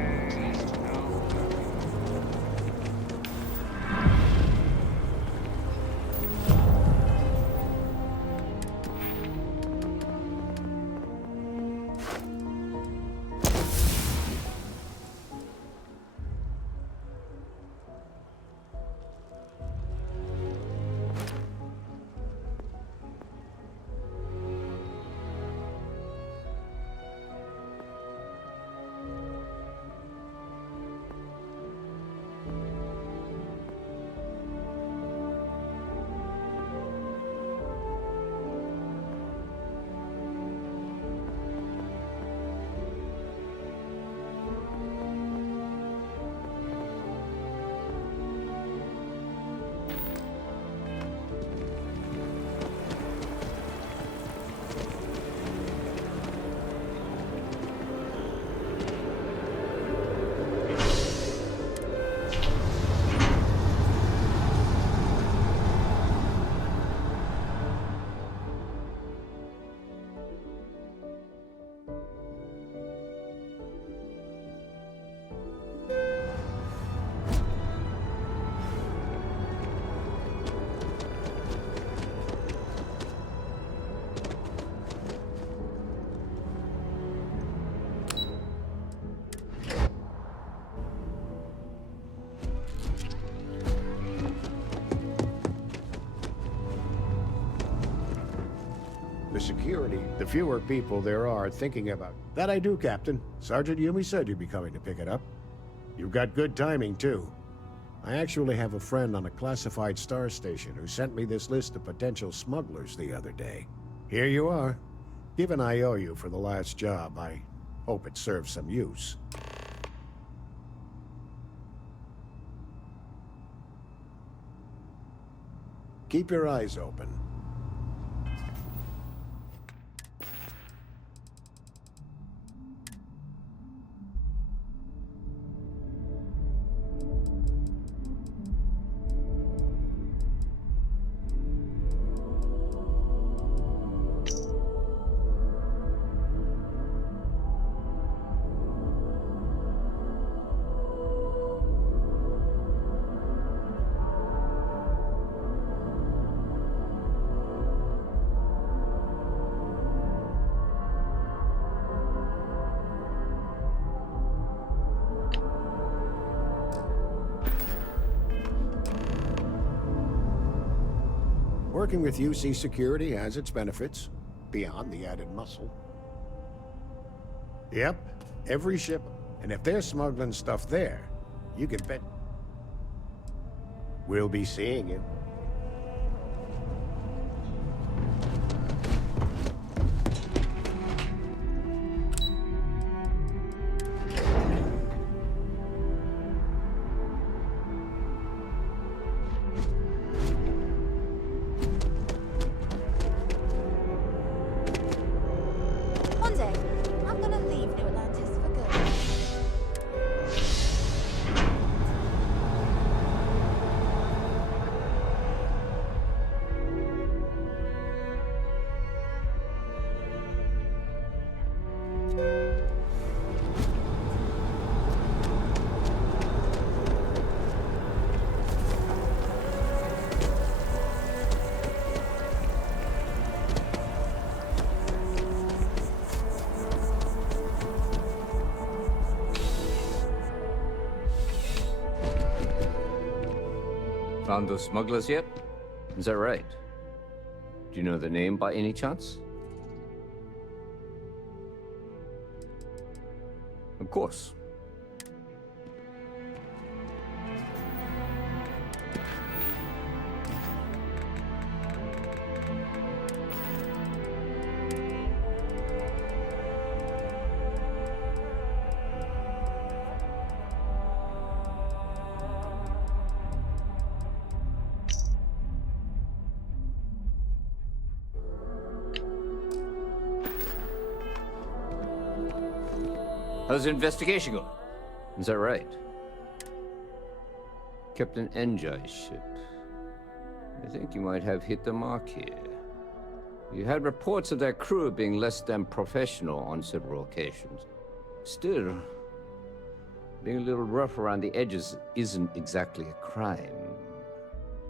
The security, the fewer people there are thinking about. That I do, Captain. Sergeant Yumi said you'd be coming to pick it up. You've got good timing, too. I actually have a friend on a classified star station who sent me this list of potential smugglers the other day. Here you are. Given I owe you for the last job, I hope it serves some use. Keep your eyes open. Working with UC Security has its benefits, beyond the added muscle. Yep, every ship. And if they're smuggling stuff there, you can bet we'll be seeing you. One day, I'm gonna leave New Atlantis for good. Found those smugglers yet? Is that right? Do you know the name by any chance? Of course. How's the investigation going? Is that right? Captain Enjai's ship. I think you might have hit the mark here. You had reports of their crew being less than professional on several occasions. Still, being a little rough around the edges isn't exactly a crime.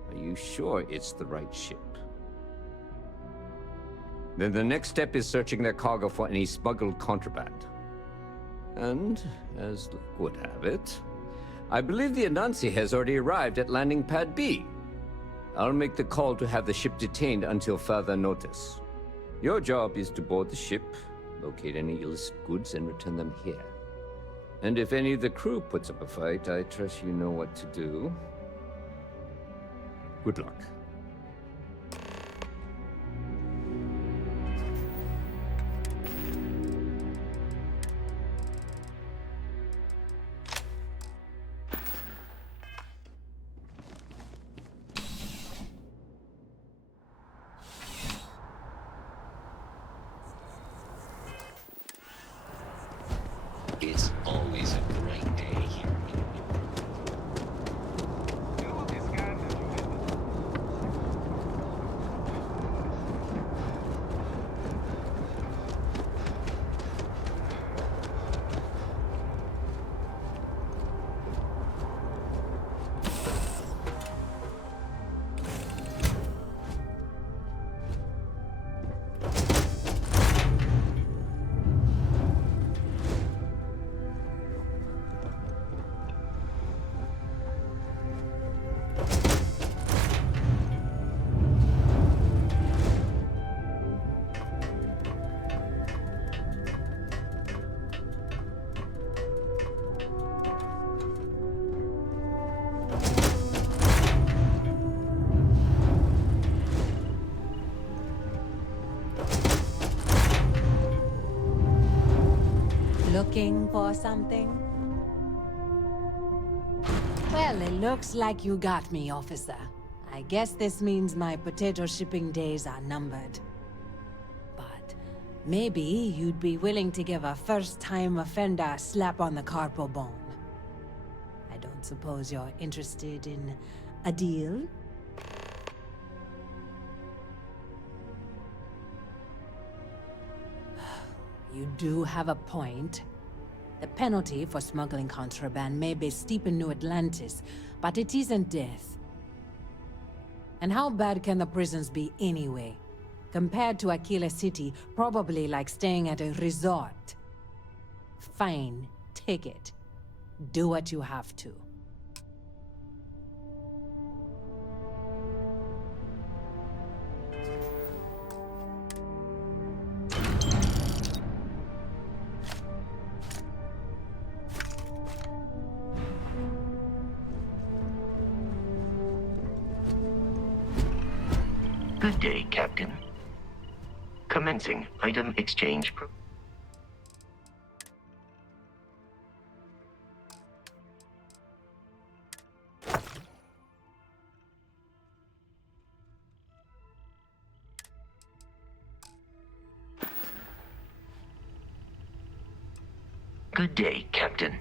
Are you sure it's the right ship? Then the next step is searching their cargo for any smuggled contraband. And, as luck would have it, I believe the Anansi has already arrived at landing pad B. I'll make the call to have the ship detained until further notice. Your job is to board the ship, locate any illicit goods, and return them here. And if any of the crew puts up a fight, I trust you know what to do. Good luck. It's always a great day here. Looking for something? Well, it looks like you got me, officer. I guess this means my potato shipping days are numbered. But maybe you'd be willing to give a first-time offender a slap on the carpal bone. I don't suppose you're interested in a deal? You do have a point. The penalty for smuggling contraband may be steep in New Atlantis, but it isn't death. And how bad can the prisons be anyway? Compared to Aquila City, probably like staying at a resort. Fine, take it. Do what you have to. Good day, Captain. Commencing item exchange. Good day, Captain.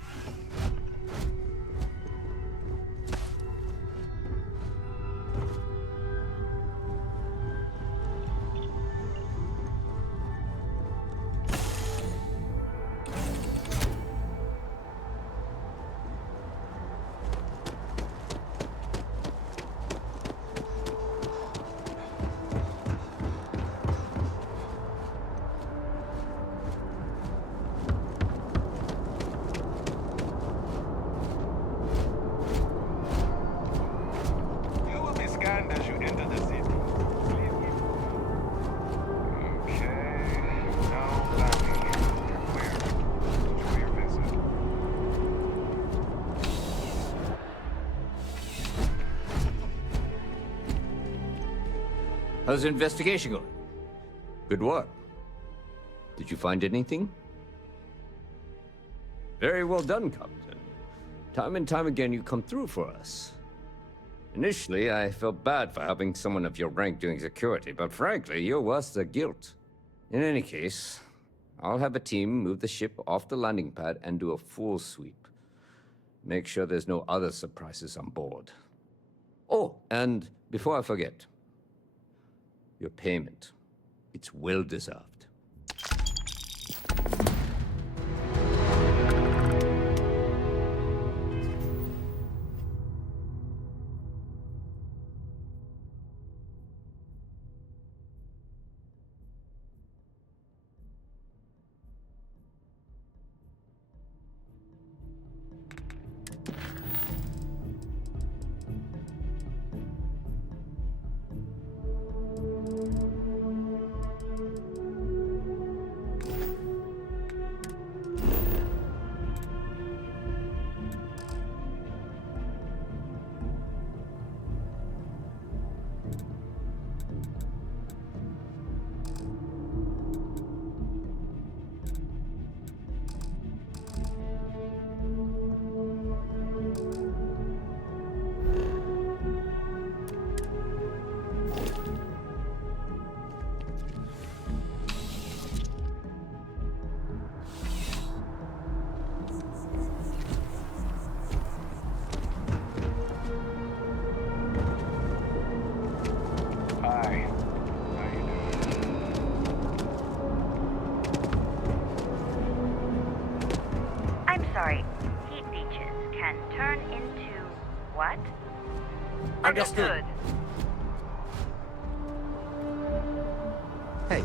How's the investigation going? Good work. Did you find anything? Very well done, Captain. Time and time again you come through for us. Initially, I felt bad for having someone of your rank doing security, but frankly, you're worse than guilt. In any case, I'll have a team move the ship off the landing pad and do a full sweep. Make sure there's no other surprises on board. Oh, and before I forget, your payment. It's well deserved. Sorry, heat leeches can turn into what? Understood. Hey.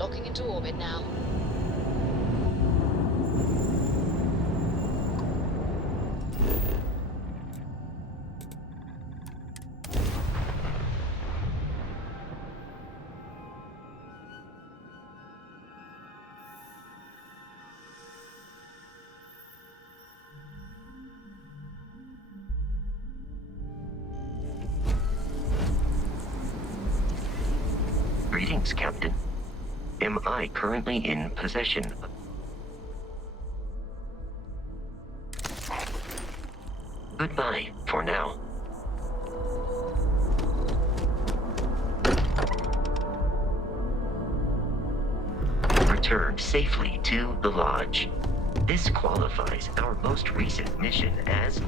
locking into orbit now. Greetings, Captain. Am I currently in possession of... Goodbye, for now. Return safely to the Lodge. This qualifies our most recent mission as...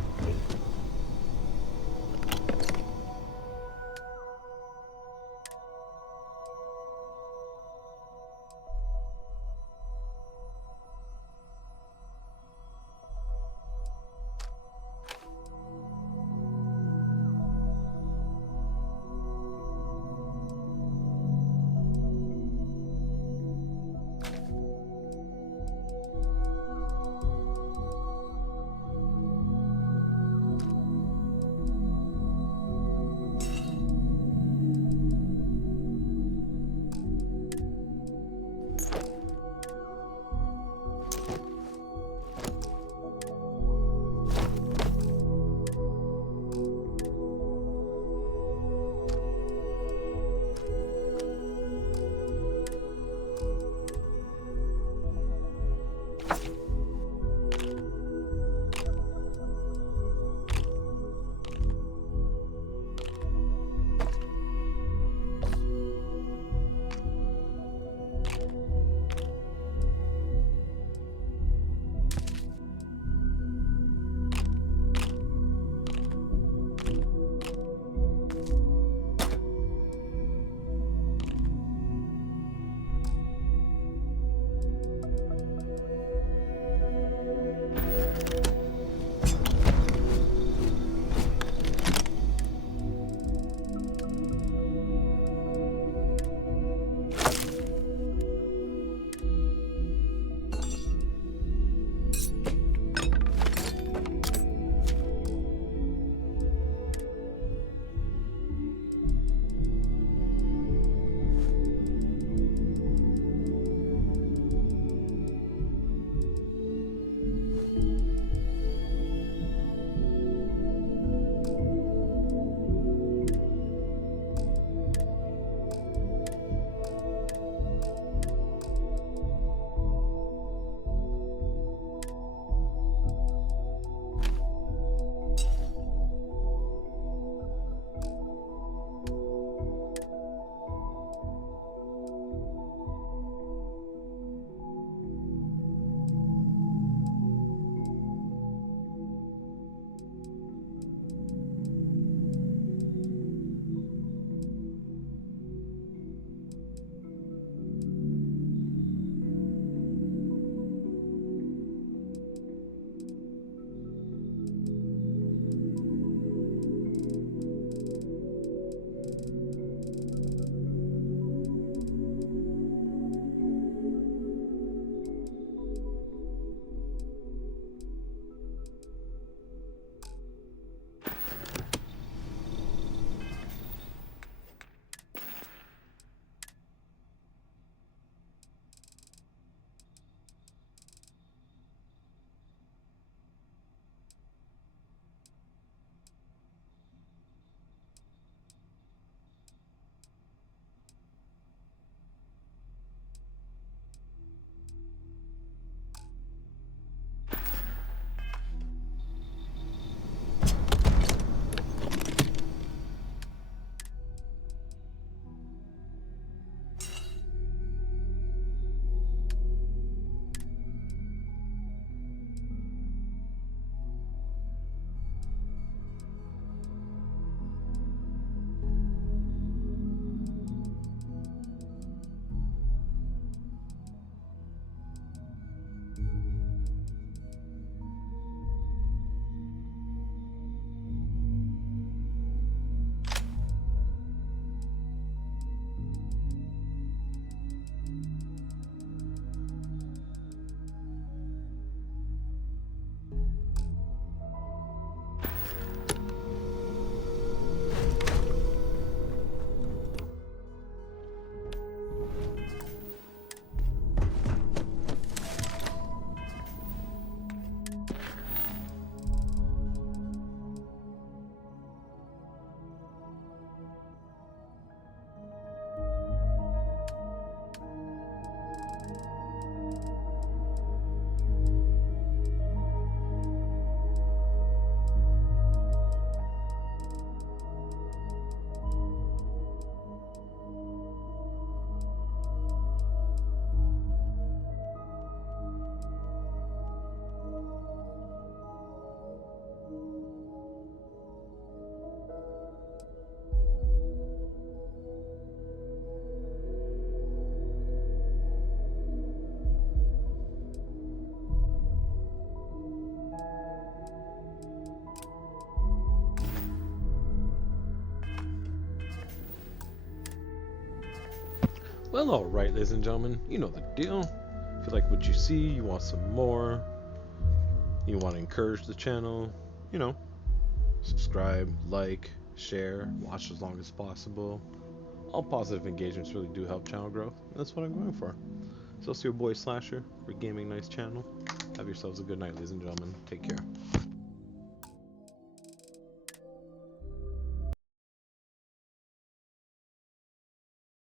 Well, alright, ladies and gentlemen, you know the deal. If you like what you see, you want some more, you want to encourage the channel, you know, subscribe, like, share, watch as long as possible. All positive engagements really do help channel growth. That's what I'm going for. So, it's your boy Slasher for Gaming Nice Channel. Have yourselves a good night, ladies and gentlemen. Take care.